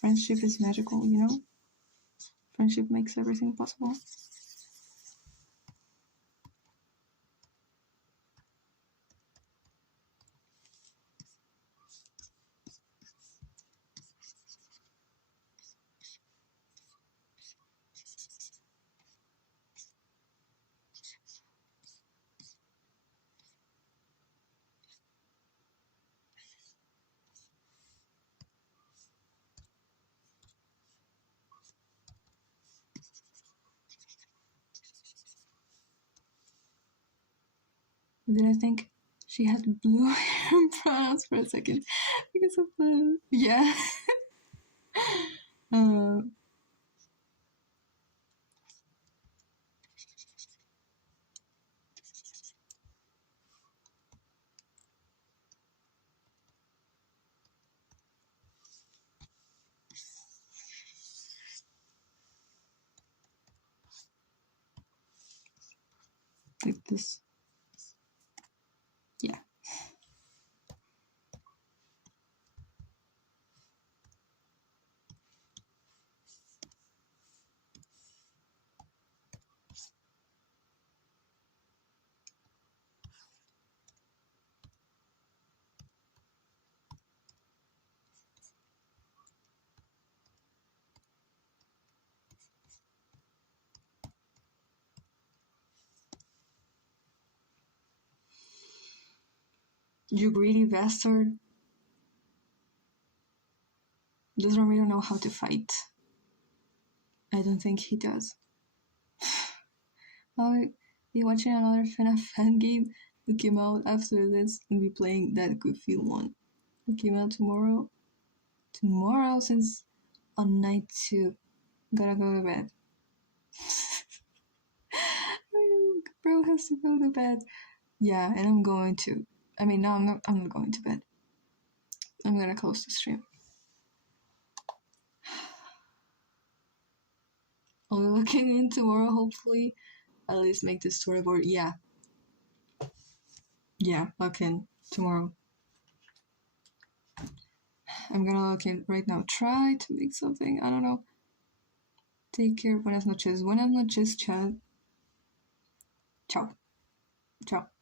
Friendship is magical, you know? friendship makes everything possible. Did I think she had blue hair and brows for a second because of the yeah. uh, like this. Yeah. You greedy bastard. Does Ramiro know how to fight? I don't think he does. I'll be watching another FNAF fan game that came out after this and be playing that Goofy one. It came out tomorrow. Tomorrow, since on night 2. Gotta go to bed. Bro has to go to bed. Yeah, and I'm going to. I mean, no, I'm not going to bed. I'm gonna close the stream. I'll be looking in tomorrow, hopefully. At least make the storyboard. Yeah. Yeah, okay. Tomorrow. I'm gonna look in right now. Try to make something. I don't know. Take care. Buenas noches. Buenas noches, chat. Ciao. Ciao.